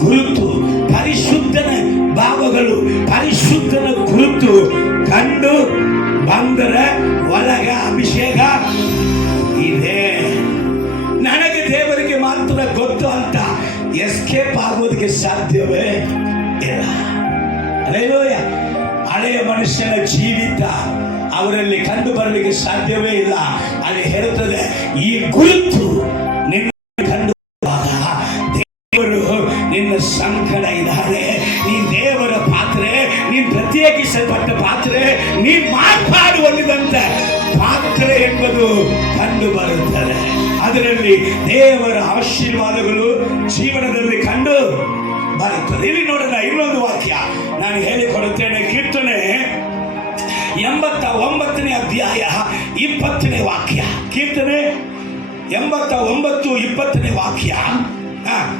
ಗುರುತು, ಪರಿಶುದ್ಧನ ಭಾವಗಳು, ಪರಿಶುದ್ಧನ ಗುರುತು ಕಂಡು ಬಂದರೆ ಒಳಗ ಅಭಿಷೇಕ ಇದೆ. ನನಗೆ ದೇವರಿಗೆ ಮಾತ್ರ ಗೊತ್ತು ಅಂತ ಎಸ್ಕೇಪ್ ಆಗೋದಕ್ಕೆ ಸಾಧ್ಯವೇ ಇಲ್ಲ. ಹಲ್ಲೆಲೂಯಾ. ಹಳೆಯ ಮನುಷ್ಯನ ಜೀವಿತ ಅವರಲ್ಲಿ ಕಂಡು ಬರಲಿಕ್ಕೆ ಸಾಧ್ಯವೇ ಇಲ್ಲ. ಅಲ್ಲಿ ಹೇಳುತ್ತದೆ, ಈ ಗುರುತು ನಿನ್ನ ಕಂಡು ದೇವರು ನಿನ್ನ ಸಂಕಟ ಇದ್ದಾರೆ, ನೀನ್ ದೇವರ ಪಾತ್ರೆ, ನೀನ್ ಪ್ರತ್ಯೇಕಿಸಲ್ಪಟ್ಟ ಪಾತ್ರೆ, ನೀನ್ ಮಾರ್ಪಾಡು ಹೊಂದಿದಂತ ಪಾತ್ರೆ ಎಂಬುದು ಕಂಡು ಬರುತ್ತದೆ. ಅದರಲ್ಲಿ ದೇವರ ಆಶೀರ್ವಾದಗಳು ಜೀವನದಲ್ಲಿ ಕಂಡು ಬರುತ್ತದೆ. ಇಲ್ಲಿ ನೋಡೋಣ, ಇನ್ನೊಂದು ವಾಕ್ಯ ನಾನು ಹೇಳಿಕೊಡುತ್ತೇನೆ. ಕೀರ್ತನೆ 89ನೇ ಅಧ್ಯಾಯ 20ನೇ ವಾಕ್ಯ. ಕೀರ್ತನೆ 89, 20ನೇ ವಾಕ್ಯ.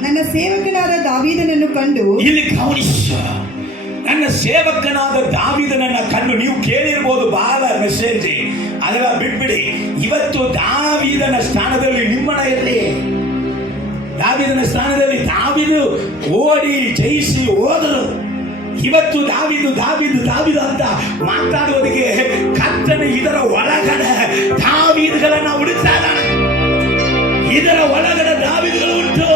ನನ್ನ ಸೇವಕನಾದ ದಾವೀದನನ್ನು ಕಂಡು, ಇಲ್ಲಿ ಗಮನಿಸು, ನನ್ನ ಸೇವಕನಾದ ದಾವೀದನನ್ನ ಕಂಡು. ನೀವು ಕೇಳಿರ್ಬೋದು ಬಹಳ ಮೆಸೇಜ್, ಅದೆಲ್ಲ ಬಿಟ್ಬಿಡಿ. ಇವತ್ತು ದಾವೀದನ ಸ್ಥಾನದಲ್ಲಿ ನಿಮ್ಮನ ಇರಲಿ. ದಾವೀದನ ಸ್ಥಾನದಲ್ಲಿ ದಾವೀದು ಓಡಿ ಜಯಿಸಿ ಹೋದರು. ಇವತ್ತು ದಾವೀದು ದಾವೀದು ದಾವೀದು ಅಂತ ಮಾತಾಡುವುದಕ್ಕೆ ಕರ್ತನ ಇದರ ಒಳಗಡೆ ದಾವೀದುಗಳನ್ನ ಹುಡುಕ್ತಾ ಇದ್ದಾನೆ. ಇದರ ಒಳಗಡೆ ದಾವೀದುಗಳು ಉಂಟು.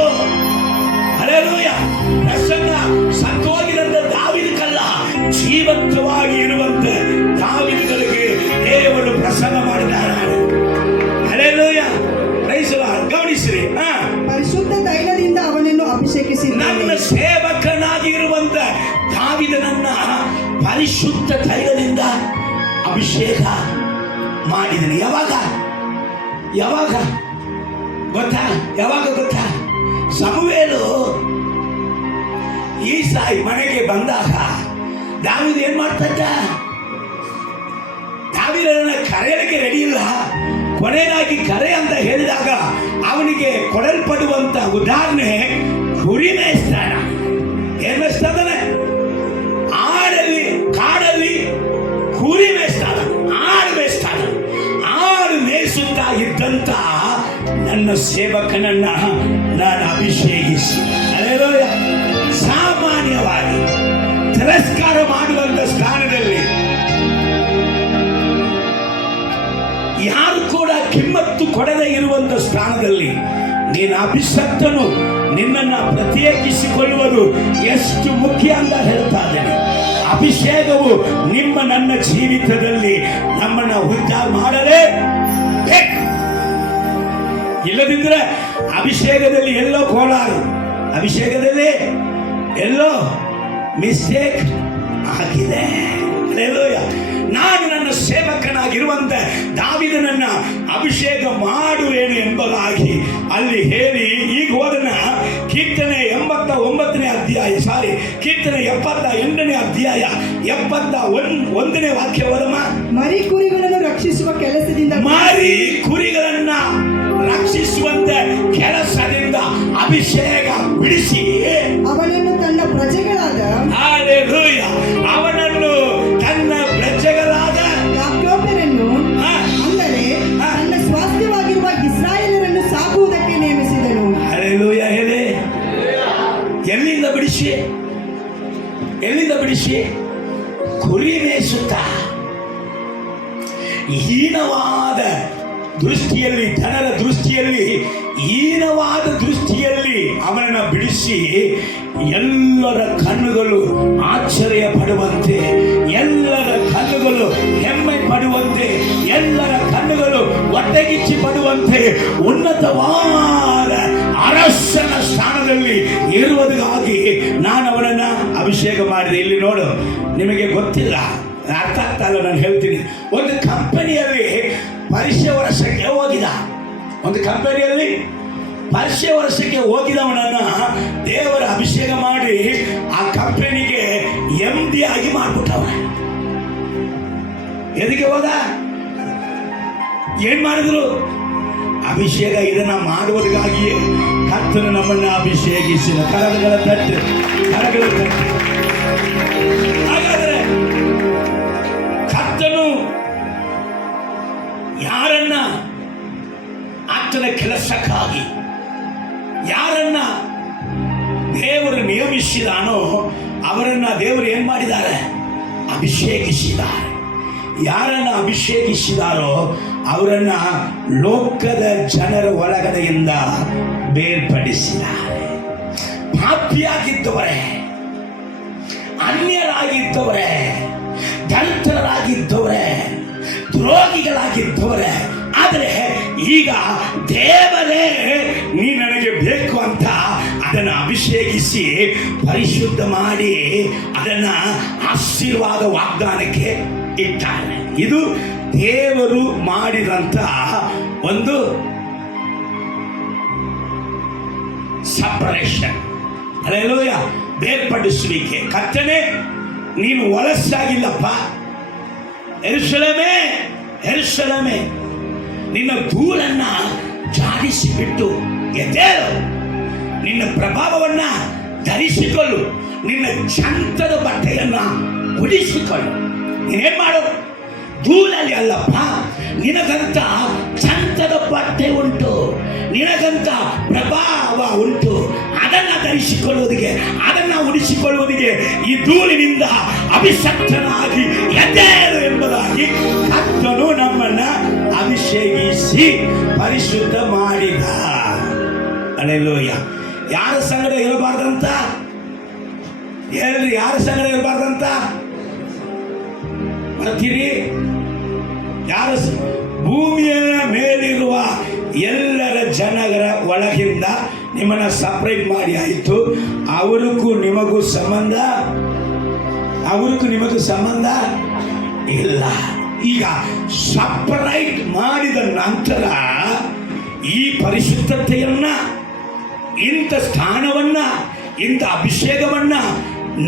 ಹಲ್ಲೆಲೂಯಾ. ಪ್ರಸನ್ನ ಸತ್ತೋಗಿದಂತ ದಾವೀದಕ್ಕಲ್ಲ, ಜೀವಂತವಾಗಿ ಇರುವಂತೆ ದಾವೀದು ಹಾ, ಪರಿಶುದ್ಧ ತೈಲದಿಂದ ಅವನನ್ನು ಅಭಿಷೇಕಿಸಿದ್ದಾನೆ. ನನ್ನ ಸೇವಕನಾಗಿ ಇರುವಂತ ದಾವೀದನನ್ನ ಪರಿಶುದ್ಧ ತೈಲದಿಂದ ಅಭಿಷೇಕ ಮಾಡಿದನು. ಯಾವಾಗ ಯಾವಾಗ ಗೊತ್ತಾ? ಯಾವಾಗ ಗೊತ್ತಾ? ಸಮುವೇಲು ಈಸಾಯಿ ಮನೆಗೆ ಬಂದಾಗ ದಾವೀದ ಏನ್ ಮಾಡ್ತಾ ಇದ್ದ? ದಾವೀದನನ್ನ ಕರೆಯಲಿಕ್ಕೆ ರೆಡಿ ಇಲ್ಲ. ಕೊನೆಯದಾಗಿ ಕರೆ ಅಂತ ಹೇಳಿದಾಗ ಅವನಿಗೆ ಕೊಡಲ್ಪಡುವಂತ ಉದಾಹರಣೆ ಕುರಿ ಮೇಯಿಸ್ತಾನ. ಏನ್ ಮೇಯಿಸ್ತಾನೆ? ಆಡಲ್ಲಿ ಕಾಡಲ್ಲಿ ಕುರಿ ಮೇಯಿಸ್ತಾನ, ಆಡು ಮೇಯಿಸ್ತಾನ. ಆಡು ಮೇಯಿಸುತ್ತಾ ಇದ್ದಂತ ನನ್ನ ಸೇವಕನನ್ನ ನಾನು ಅಭಿಷೇಕಿಸಿ, ಹಲ್ಲೆಲೂಯಾ, ಸಾಮಾನ್ಯವಾಗಿ ತಿರಸ್ಕಾರ ಮಾಡುವಂತ ಸ್ಥಾನದಲ್ಲಿ ಯಾರು ಕೂಡ ಕಿಮ್ಮತ್ತು ಕೊಡದೇ ಇರುವಂತ ಸ್ಥಾನದಲ್ಲಿ ನೀನು ಅಭಿಷಕ್ತನು ನಿನ್ನನ್ನು ಪ್ರತ್ಯೇಕಿಸಿಕೊಳ್ಳುವುದು ಎಷ್ಟು ಮುಖ್ಯ ಅಂತ ಹೇಳ್ತಾ ಇದ್ದೇನೆ. ಅಭಿಷೇಕವು ನಿಮ್ಮ ನನ್ನ ಜೀವಿತದಲ್ಲಿ ನಮ್ಮನ್ನ ಉದ್ಧಾರ ಮಾಡಲೇ ಬೇಕು. ಇಲ್ಲದಿದ್ರೆ ಅಭಿಷೇಕದಲ್ಲಿ ಎಲ್ಲೋ ಕೋಲಾರು, ಅಭಿಷೇಕದಲ್ಲಿ ಎಲ್ಲೋ ಮಿಸ್ಟೇಕ್ ಆಗಿದೆ. ಹಲ್ಲೆಲೂಯಾ. ನಾನು ನನ್ನ ಸೇವಕನಾಗಿರುವಂತೆ ದಾವೀದನನ್ನ ಅಭಿಷೇಕ ಮಾಡುವೇನು ಎಂಬುದಾಗಿ ಅಲ್ಲಿ ಹೇಳಿ ಈಗ ಹೋದನ ಕೀರ್ತನೆ 89ನೇ ಅಧ್ಯಾಯ, ಕೀರ್ತನೆ 78ನೇ ಅಧ್ಯಾಯ 71ನೇ ವಾಕ್ಯ ಓದಮ್ಮ. ಮರಿ ಕುರಿಗಳನ್ನು ರಕ್ಷಿಸುವ ಕೆಲಸದಿಂದ, ಮರಿ ಕುರಿಗಳನ್ನ ರಕ್ಷಿಸುವಂತ ಕೆಲಸದಿಂದ ಅಭಿಷೇಕ ಬಿಡಿಸಿ ಅವನನ್ನು ತನ್ನ ಪ್ರಜೆಗಳಾದ, ಹಲ್ಲೆಲೂಯಾ, ಅವನನ್ನು ತನ್ನ ಪ್ರಜೆಗಳಾದ ಯಾಕೋಬರನ್ನು, ಅಂದರೆ ತನ್ನ ಸ್ವಾಸ್ಥ್ಯವಾಗಿರುವ ಇಸ್ರಾಯೇಲರನ್ನು ಸಾಕುವುದಕ್ಕೆ ನೇಮಿಸಿದನು. ಹಲ್ಲೆಲೂಯಾ. ಹೇಳಿ, ಎಲ್ಲಿಂದ ಬಿಡಿಸಿ? ಎಲ್ಲಿಂದ ಬಿಡಿಸಿ? ಕುರಿ ಮೇಯಿಸುತ್ತ ಹೀನವಾದ ದೃಷ್ಟಿಯಲ್ಲಿ, ಜನರ ದೃಷ್ಟಿಯಲ್ಲಿ ಹೀನವಾದ ದೃಷ್ಟಿಯಲ್ಲಿ ಅವನನ್ನ ಬಿಡಿಸಿ ಎಲ್ಲರ ಕಣ್ಣುಗಳು ಆಶ್ಚರ್ಯ ಪಡುವಂತೆ, ಎಲ್ಲರ ಕಣ್ಣುಗಳು ಹೆಮ್ಮೆ ಪಡುವಂತೆ, ಎಲ್ಲರ ಕಣ್ಣುಗಳು ಹೊಟ್ಟೆಗಿಚ್ಚಿ ಪಡುವಂತೆ ಉನ್ನತವಾದ ಅರಸನ ಸ್ಥಾನದಲ್ಲಿ ಇರುವುದಕ್ಕಾಗಿ ನಾನು ಅವನನ್ನ ಅಭಿಷೇಕ ಮಾಡಿದೆ. ಇಲ್ಲಿ ನೋಡು, ನಿಮಗೆ ಗೊತ್ತಿಲ್ಲ, ಅರ್ಥ ಆಗ್ತಾ ಇಲ್ಲ, ನಾನು ಹೇಳ್ತೀನಿ. ಒಂದು ಕಂಪನಿಯಲ್ಲಿ ಪರೀಕ್ಷೆ ವರ್ಷಕ್ಕೆ ಹೋಗಿದ, ಒಂದು ಕಂಪನಿಯಲ್ಲಿ ಪರೀಕ್ಷೆ ವರ್ಷಕ್ಕೆ ಹೋಗಿದವನನ್ನ ದೇವರ ಅಭಿಷೇಕ ಮಾಡಿ ಆ ಕಂಪನಿಗೆ MD ಆಗಿ ಮಾಡ್ಬಿಟ್ಟವ. ಎದಕ್ಕೆ ಹೋದ? ಏನ್ ಮಾಡಿದ್ರು? ಅಭಿಷೇಕ. ಇದನ್ನ ಮಾಡುವುದಕ್ಕಾಗಿಯೇ ಕರ್ತನು ನಮ್ಮನ್ನ ಅಭಿಷೇಕಿಸಿದ. ಕರಗಳ ತಟ್ಟು, ಕರಗಳ ತಟ್ಟು. ಹಾಗಾದರೆ ಕರ್ತನು ಯಾರನ್ನ ಆತನ ಕೆಲಸಕ್ಕಾಗಿ ಯಾರನ್ನ ದೇವರು ನೇಮಿಸಿದಾನೋ ಅವರನ್ನ ದೇವರು ಏನ್ ಮಾಡಿದ್ದಾರೆ? ಅಭಿಷೇಕಿಸಿದ್ದಾರೆ. ಯಾರನ್ನ ಅಭಿಷೇಕಿಸಿದಾರೋ ಅವರನ್ನ ಲೋಕದ ಜನರ ಒಳಗಡೆಯಿಂದ ಬೇರ್ಪಡಿಸಿದ್ದಾರೆ. ಪಾಪಿಯಾಗಿದ್ದವರೇ, ಅನ್ಯರಾಗಿದ್ದವರೇ, ದಲಿತರಾಗಿದ್ದವರೇ, ದ್ರೋಹಿಗಳಾಗಿದ್ದವರೇ, ಆದರೆ ಈಗ ದೇವರೇ ನೀ ನನಗೆ ಬೇಕು ಅಂತ ಅದನ್ನು ಅಭಿಷೇಕಿಸಿ ಪರಿಶುದ್ಧ ಮಾಡಿ ಅದನ್ನ ಆಶೀರ್ವಾದ ವಾಗ್ದಾನಕ್ಕೆ ಇಟ್ಟಾನೆ. ಇದು ದೇವರು ಮಾಡಿದಂತ ಒಂದು ಸಪರೇಷನ್. ಹಲ್ಲೆಲೂಯಾ. ಬೇರ್ಪಡಿಸುವಿಕೆ. ಕರ್ತನೇ, ನೀನು ವಲಸ್ಸಾಗಿಲ್ಲಪ್ಪ. ಯೆರೂಸಲೇಮೇ, ಯೆರೂಸಲೇಮೇ, ನಿನ್ನ ಧೂಳನ್ನ ಜಾಡಿಸಿಬಿಟ್ಟು ಎದ್ದೇಳು, ನಿನ್ನ ಪ್ರಭಾವವನ್ನ ಧರಿಸಿಕೊಳ್ಳು, ನಿನ್ನ ಚಂದದ ಬಟ್ಟೆಯನ್ನ ಉಡಿಸಿಕೊಳ್ಳು. ನೀನೇನ್ ಮಾಡು? ಧೂಳಲ್ಲಿ ಅಲ್ಲಪ್ಪ, ನಿನಗಂತ ಚಂದದ ಬಟ್ಟೆ ಉಂಟು, ನಿನಗಂತ ಪ್ರಭಾವ ಉಂಟು. ಅದನ್ನ ಧರಿಸಿಕೊಳ್ಳುವುದಿಗೆ, ಅದನ್ನ ಉಡಿಸಿಕೊಳ್ಳುವುದಿಗೆ ಈ ಧೂಳಿನಿಂದ ಅಭಿಷಕ್ತನಾಗಿ ಎದ್ದೇಳು ಎಂಬುದಾಗಿ ಕರ್ತನು ನಮ್ಮನ್ನ ಅಭಿಷೇಕಿಸಿ ಪರಿಶುದ್ಧ ಮಾಡಿದ. ಹಲ್ಲೆಲೂಯಾ. ಯಾರ ಸಂಗಡ ಇರಬಾರ್ದಂತ ಹೇಳ್ರಿ? ಯಾರ ಸಂಗಡ ಇರಬಾರ್ದಂತ ಬರ್ತೀರಿ? ಯಾರ? ಭೂಮಿಯ ಮೇಲಿರುವ ಎಲ್ಲರ ಜನರ ಒಳಗಿಂದ ಲೋಕದಿಂದ ನಿಮ್ಮನ್ನ ಸಪರೇಟ್ ಮಾಡಿ ಆಯಿತು. ಅವ್ರಿಗೂ ನಿಮಗೂ ಸಂಬಂಧ ಇಲ್ಲ. ಈಗ ಸಪರೇಟ್ ಮಾಡಿದ ನಂತರ ಈ ಪರಿಶುದ್ಧತೆಯನ್ನ, ಇಂಥ ಸ್ಥಾನವನ್ನ, ಇಂಥ ಅಭಿಷೇಕವನ್ನ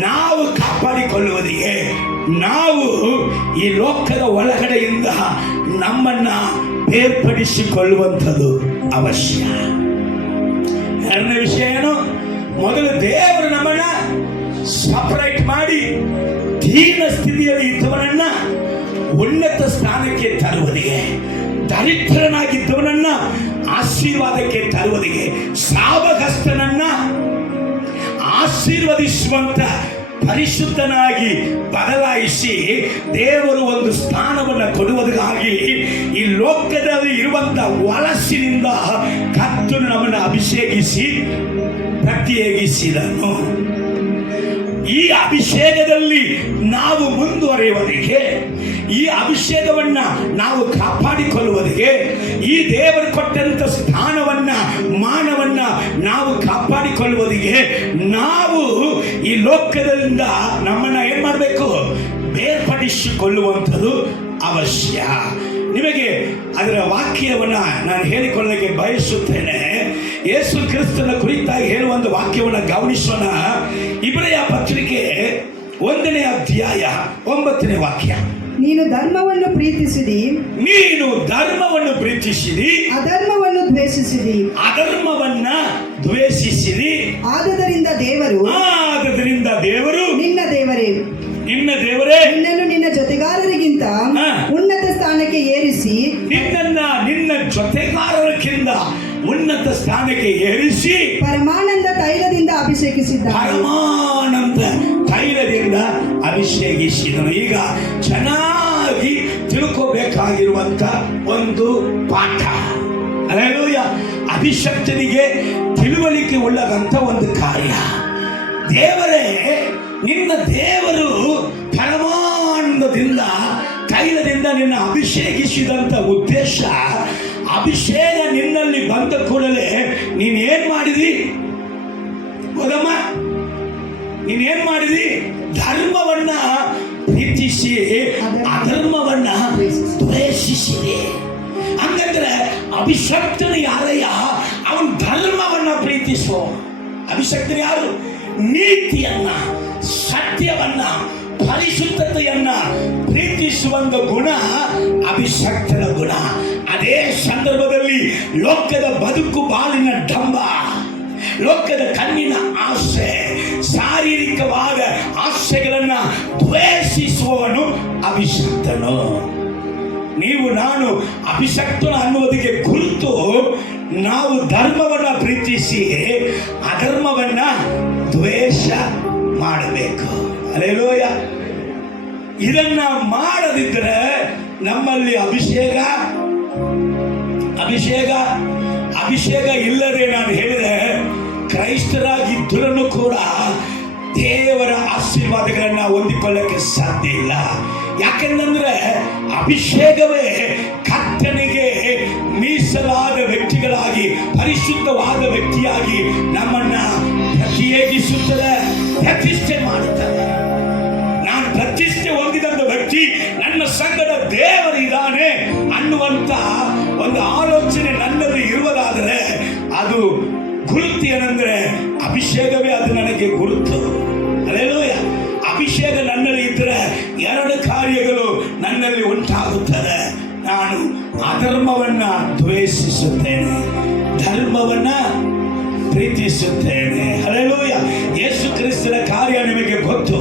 ನಾವು ಕಾಪಾಡಿಕೊಳ್ಳುವುದಿಗೆ ನಾವು ಈ ಲೋಕದ ಒಳಗಡೆಯಿಂದ ನಮ್ಮನ್ನ ಬೇರ್ಪಡಿಸಿಕೊಳ್ಳುವಂಥದ್ದು ಅವಶ್ಯ. ಎರಡನೇ ವಿಷಯ ಏನು? ಮೊದಲು ದೇವರು ನಮ್ಮನ್ನ ಸಪರೇಟ್ ಮಾಡಿ ದೀನ ಸ್ಥಿತಿಯಲ್ಲಿ ಇದ್ದವನನ್ನ ಉನ್ನತ ಸ್ಥಾನಕ್ಕೆ ತರುವುದಿಗೆ, ದರಿದ್ರನಾಗಿದ್ದವನನ್ನ ಆಶೀರ್ವಾದಕ್ಕೆ ತರುವುದಿಗೆ, ಶಾಪಗ್ರಸ್ತನನ್ನ ಆಶೀರ್ವದಿಸುವಂತ ಪರಿಶುದ್ಧನಾಗಿ ಬದಲಾಯಿಸಿ ದೇವರು ಒಂದು ಸ್ಥಾನವನ್ನು ಕೊಡುವುದಕ್ಕಾಗಿ ಈ ಲೋಕದಲ್ಲಿ ಇರುವಂತ ವಲಸಿನಿಂದ ಕರ್ತನು ನಮ್ಮನ್ನು ಅಭಿಷೇಕಿಸಿ ಪ್ರತ್ಯೇಕಿಸಿದನು. ಈ ಅಭಿಷೇಕದಲ್ಲಿ ನಾವು ಮುಂದುವರಿಯುವುದಕ್ಕೆ, ಈ ಅಭಿಷೇಕವನ್ನ ನಾವು ಕಾಪಾಡಿಕೊಳ್ಳುವುದಕ್ಕೆ, ಈ ದೇವರು ಕೊಟ್ಟಂತ ಸ್ಥಾನವನ್ನ, ಮಾನವನ್ನ ನಾವು ಕಾಪಾಡಿಕೊಳ್ಳುವುದಕ್ಕೆ ನಾವು ಈ ಲೋಕದಿಂದ ನಮ್ಮನ್ನ ಏನ್ ಮಾಡಬೇಕು? ಬೇರ್ಪಡಿಸಿಕೊಳ್ಳುವಂಥದ್ದು ಅವಶ್ಯ. ನಿಮಗೆ ಅದರ ವಾಕ್ಯವನ್ನ ನಾನು ಹೇಳಿಕೊಳ್ಳಲಿಕ್ಕೆ ಬಯಸುತ್ತೇನೆ. ಯೇಸು ಕ್ರಿಸ್ತನ ಕುರಿತಾಗಿ ಹೇಳುವ ಒಂದು ವಾಕ್ಯವನ್ನು ಗಮನಿಸೋಣ. ಇಬ್ರಿಯ ಪತ್ರಿಕೆ 1ನೇ ಅಧ್ಯಾಯ 9ನೇ ವಾಕ್ಯ. ನೀನು ಧರ್ಮವನ್ನು ಪ್ರೀತಿಸಿದಿ, ಅಧರ್ಮವನ್ನು ದ್ವೇಷಿಸಿದಿ. ಆದುದರಿಂದ ದೇವರು ನಿನ್ನ ದೇವರೇ ನಿನ್ನನ್ನು ನಿನ್ನ ಜೊತೆಗಾರರಿಗಿಂತ ಉನ್ನತ ಸ್ಥಾನಕ್ಕೆ ಏರಿಸಿ, ಪರಮಾನಂದ ತೈಲದಿಂದ ಅಭಿಷೇಕಿಸಿದನು. ಈಗ ಚೆನ್ನಾಗಿ ತಿಳ್ಕೋಬೇಕಾಗಿರುವಂತ ಒಂದು ಪಾಠ. ಹಲ್ಲೆಲೂಯಾ. ಅಭಿಷಕ್ತನಿಗೆ ತಿಳುವಳಿಕೆ ಉಳ್ಳಂತ ಒಂದು ಕಾರ್ಯ. ದೇವರೇ, ನಿನ್ನ ದೇವರು ಪರಮಾನಂದದಿಂದ ತೈಲದಿಂದ ನಿನ್ನ ಅಭಿಷೇಕಿಸಿದಂತ ಉದ್ದೇಶ, ಅಭಿಷೇಕ ನಿನ್ನಲ್ಲಿ ಬಂದ ಕೂಡಲೇ ನೀನೇನ್ ಮಾಡಿದಿ ಹೋದಮ್ಮ? ನೀನೇನ್ ಮಾಡಿದಿ? ಧರ್ಮವನ್ನ ಪ್ರೀತಿಸಿ ಅಧರ್ಮವನ್ನ ದ್ವೇಷಿಸಿದೆ. ಹಂಗಂದ್ರೆ ಅಭಿಷಕ್ತನು ಯಾರಯ್ಯ? ಅವನ್ ಧರ್ಮವನ್ನ ಪ್ರೀತಿಸೋ. ಅಭಿಷಕ್ತನು ಯಾರು? ನೀತಿಯನ್ನ, ಸತ್ಯವನ್ನ, ಪರಿಶುದ್ಧತೆಯನ್ನ ಪ್ರೀತಿಸುವಂತ ಗುಣ ಅಭಿಷಕ್ತನ ಗುಣ. ಅದೇ ಸಂದರ್ಭದಲ್ಲಿ ಲೋಕದ ಬದುಕು ಬಾಳಿನ ಡಂಬ, ಲೋಕದ ಕಣ್ಣಿನ ಆಸೆ, ಶಾರೀರಿಕವಾದ ಆಸೆಗಳನ್ನ ದ್ವೇಷಿಸುವವನು ಅಭಿಷಕ್ತನು. ನೀವು ನಾನು ಅಭಿಷಕ್ತನು ಅನ್ನುವುದಕ್ಕೆ ಗುರುತು ನಾವು ಧರ್ಮವನ್ನ ಪ್ರೀತಿಸಿ ಅಧರ್ಮವನ್ನ ದ್ವೇಷ ಮಾಡಬೇಕು. ಹಲ್ಲೆಲೂಯಾ. ಇದನ್ನ ಮಾಡದಿದ್ದರೆ ನಮ್ಮಲ್ಲಿ ಅಭಿಷೇಕ ಇಲ್ಲದೆ ನಾನು ಹೇಳಿದೆ ಕ್ರೈಸ್ತರಾಗಿದ್ದರೂ ಕೂಡ ದೇವರ ಆಶೀರ್ವಾದಗಳನ್ನ ಹೊಂದಿಕೊಳ್ಳಕ್ಕೆ ಸಾಧ್ಯ ಇಲ್ಲ. ಯಾಕೆಂದ್ರೆ ಅಭಿಷೇಕವೇ ಕರ್ತನಿಗೆ ಮೀಸಲಾದ ವ್ಯಕ್ತಿಗಳಾಗಿ, ಪರಿಶುದ್ಧವಾದ ವ್ಯಕ್ತಿಯಾಗಿ ನಮ್ಮನ್ನ ಪ್ರತ್ಯೇಕಿಸುತ್ತದೆ, ಪ್ರತಿಷ್ಠೆ ಮಾಡುತ್ತದೆ. ನಾನು ಪ್ರತಿಷ್ಠೆ ಹೊಂದಿದಂತ ವ್ಯಕ್ತಿ, ನನ್ನ ಸಂಗಡ ದೇವರಿದ್ದಾನೆ ಅನ್ನುವಂತ ಒಂದು ಆಲೋಚನೆ ನನ್ನಲ್ಲಿ ಇರುವುದಾದರೆ ಅದು ಗುರುತು ಏನಂದ್ರೆ ಅಭಿಷೇಕವೇ ಅದು ನನಗೆ ಗುರುತು. ಹಲ್ಲೆಲೂಯಾ. ಅಭಿಷೇಕ ನನ್ನಲ್ಲಿ ಇದ್ದರೆ ಎರಡು ಕಾರ್ಯಗಳು ನನ್ನಲ್ಲಿ ಉಂಟಾಗುತ್ತದೆ. ನಾನು ಅಧರ್ಮವನ್ನ ದ್ವೇಷಿಸುತ್ತೇನೆ, ಧರ್ಮವನ್ನ ಪ್ರೀತಿಸುತ್ತೇನೆ. ಹಲ್ಲೆಲೂಯಾ. ಯೇಸು ಕ್ರಿಸ್ತನ ಕಾರ್ಯ ನಿಮಗೆ ಗೊತ್ತು.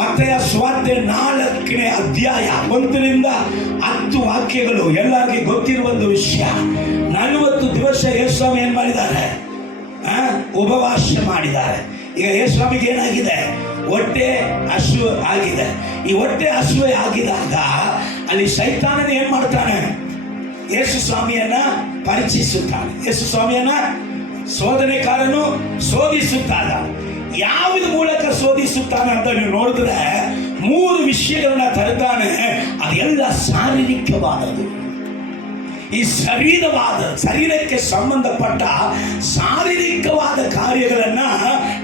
ಮತ್ತೆಯ ಸುವಾರ್ತೆ 4ನೇ ಅಧ್ಯಾಯ 1ರಿಂದ 10 ವಾಕ್ಯಗಳು ಎಲ್ಲರಿಗೂ ಗೊತ್ತಿರುವ ಒಂದು ವಿಷಯ. 40 ದಿವಸ ಯೇಸುಸ್ವಾಮಿ ಏನ್ ಮಾಡಿದ್ದಾರೆ? ಉಪವಾಸ ಮಾಡಿದ್ದಾರೆ. ಈಗ ಯೇಸುಸ್ವಾಮಿಗೆ ಏನಾಗಿದೆ? ಹೊಟ್ಟೆ ಹಸಿವು ಆಗಿದೆ. ಈ ಹೊಟ್ಟೆ ಹಸಿವೆ ಆಗಿದಾಗ ಅಲ್ಲಿ ಸೈತಾನನ ಏನ್ ಮಾಡ್ತಾನೆ? ಯೇಸುಸ್ವಾಮಿಯನ್ನ ಪರೀಕ್ಷಿಸುತ್ತಾನೆ. ಯೇಸುಸ್ವಾಮಿಯನ್ನ ಶೋಧನೆಕಾರನು ಶೋಧಿಸುತ್ತಾನ. ಯಾವ್ದು ಮೂಲಕ ಶೋಧಿಸುತ್ತಾನೆ ಅಂತ ನೀವು ನೋಡಿದ್ರೆ 3 ವಿಷಯಗಳನ್ನ ತರ್ತಾನೆ. ಅದೆಲ್ಲ ಶಾರೀರಿಕವಾದದ್ದು. ಈ ಶರೀರಕ್ಕೆ ಸಂಬಂಧಪಟ್ಟ ಶಾರೀರಿಕವಾದ ಕಾರ್ಯಗಳನ್ನ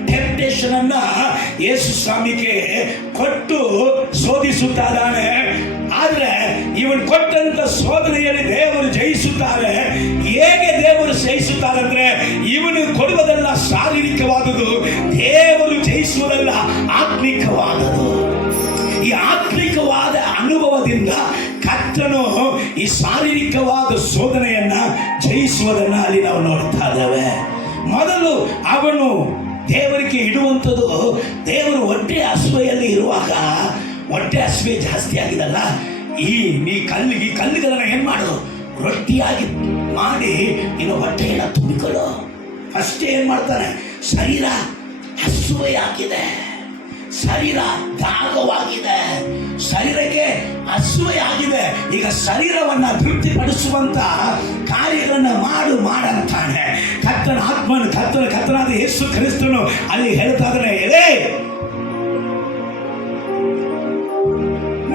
ಟೆಂಪ್ಟೇಷನ್ ಅನ್ನ ಯೇಸು ಸ್ವಾಮಿಗೆ ಕೊಟ್ಟು ಶೋಧಿಸುತ್ತಾ ಇದ್ದಾನೆ. ಆದ್ರೆ ಇವನು ಕೊಟ್ಟಂತ ಶೋಧನೆಯಲ್ಲಿ ದೇವರು ಜಯಿಸುತ್ತಾರೆ. ಹೇಗೆ ದೇವರು ಜಯಿಸುತ್ತಾರೆ ಅಂದ್ರೆ, ಇವನು ಕೊಡುವುದಲ್ಲ ಶಾರೀರಿಕವಾದುದು, ದೇವರು ಜಯಿಸುವುದಲ್ಲ ಆತ್ಮಿಕವಾದದು. ಈ ಆತ್ಮಿಕವಾದ ಅನುಭವದಿಂದ ಕರ್ತನು ಈ ಶಾರೀರಿಕವಾದ ಶೋಧನೆಯನ್ನ ಜಯಿಸುವುದನ್ನ ಅಲ್ಲಿ ನಾವು ನೋಡ್ತಾ ಇದ್ದೇವೆ. ಮೊದಲು ಅವನು ದೇವರಿಗೆ ಇಡುವಂಥದ್ದು, ದೇವರು ಹೊಟ್ಟೆ ಹಸುವೆಯಲ್ಲಿ ಇರುವಾಗ, ಹೊಟ್ಟೆ ಹಸುವೆ ಜಾಸ್ತಿ ಆಗಿದಲ್ಲ, ಈ ಕಲ್ಲುಗಳನ್ನ ಏನ್ ಮಾಡು, ರೊಟ್ಟಿಯಾಗಿ ಮಾಡಿ ಇನ್ನು ಹೊಟ್ಟೆಯನ್ನು ತುಂಬಿಕೊಳ್ಳು. ಫಸ್ಟ್ ಏನ್ ಮಾಡ್ತಾನೆ, ಶರೀರ ಹಸುವೆಯಾಗಿದೆ, ಶರೀರ ದಾಗವಾಗಿದೆ, ಶರೀರಕ್ಕೆ ಹಸುವೆಯಾಗಿದೆ, ಈಗ ಶರೀರವನ್ನ ತೃಪ್ತಿಪಡಿಸುವಂತ ಕಾರ್ಯಗಳನ್ನ ಮಾಡಂತಾನೆ. ಕರ್ತನ ಆತ್ಮನು ಕರ್ತನಾದ ಯೇಸು ಕ್ರಿಸ್ತನು ಅಲ್ಲಿ ಹೇಳ್ತಾ ಇದ್ದಾನೆ.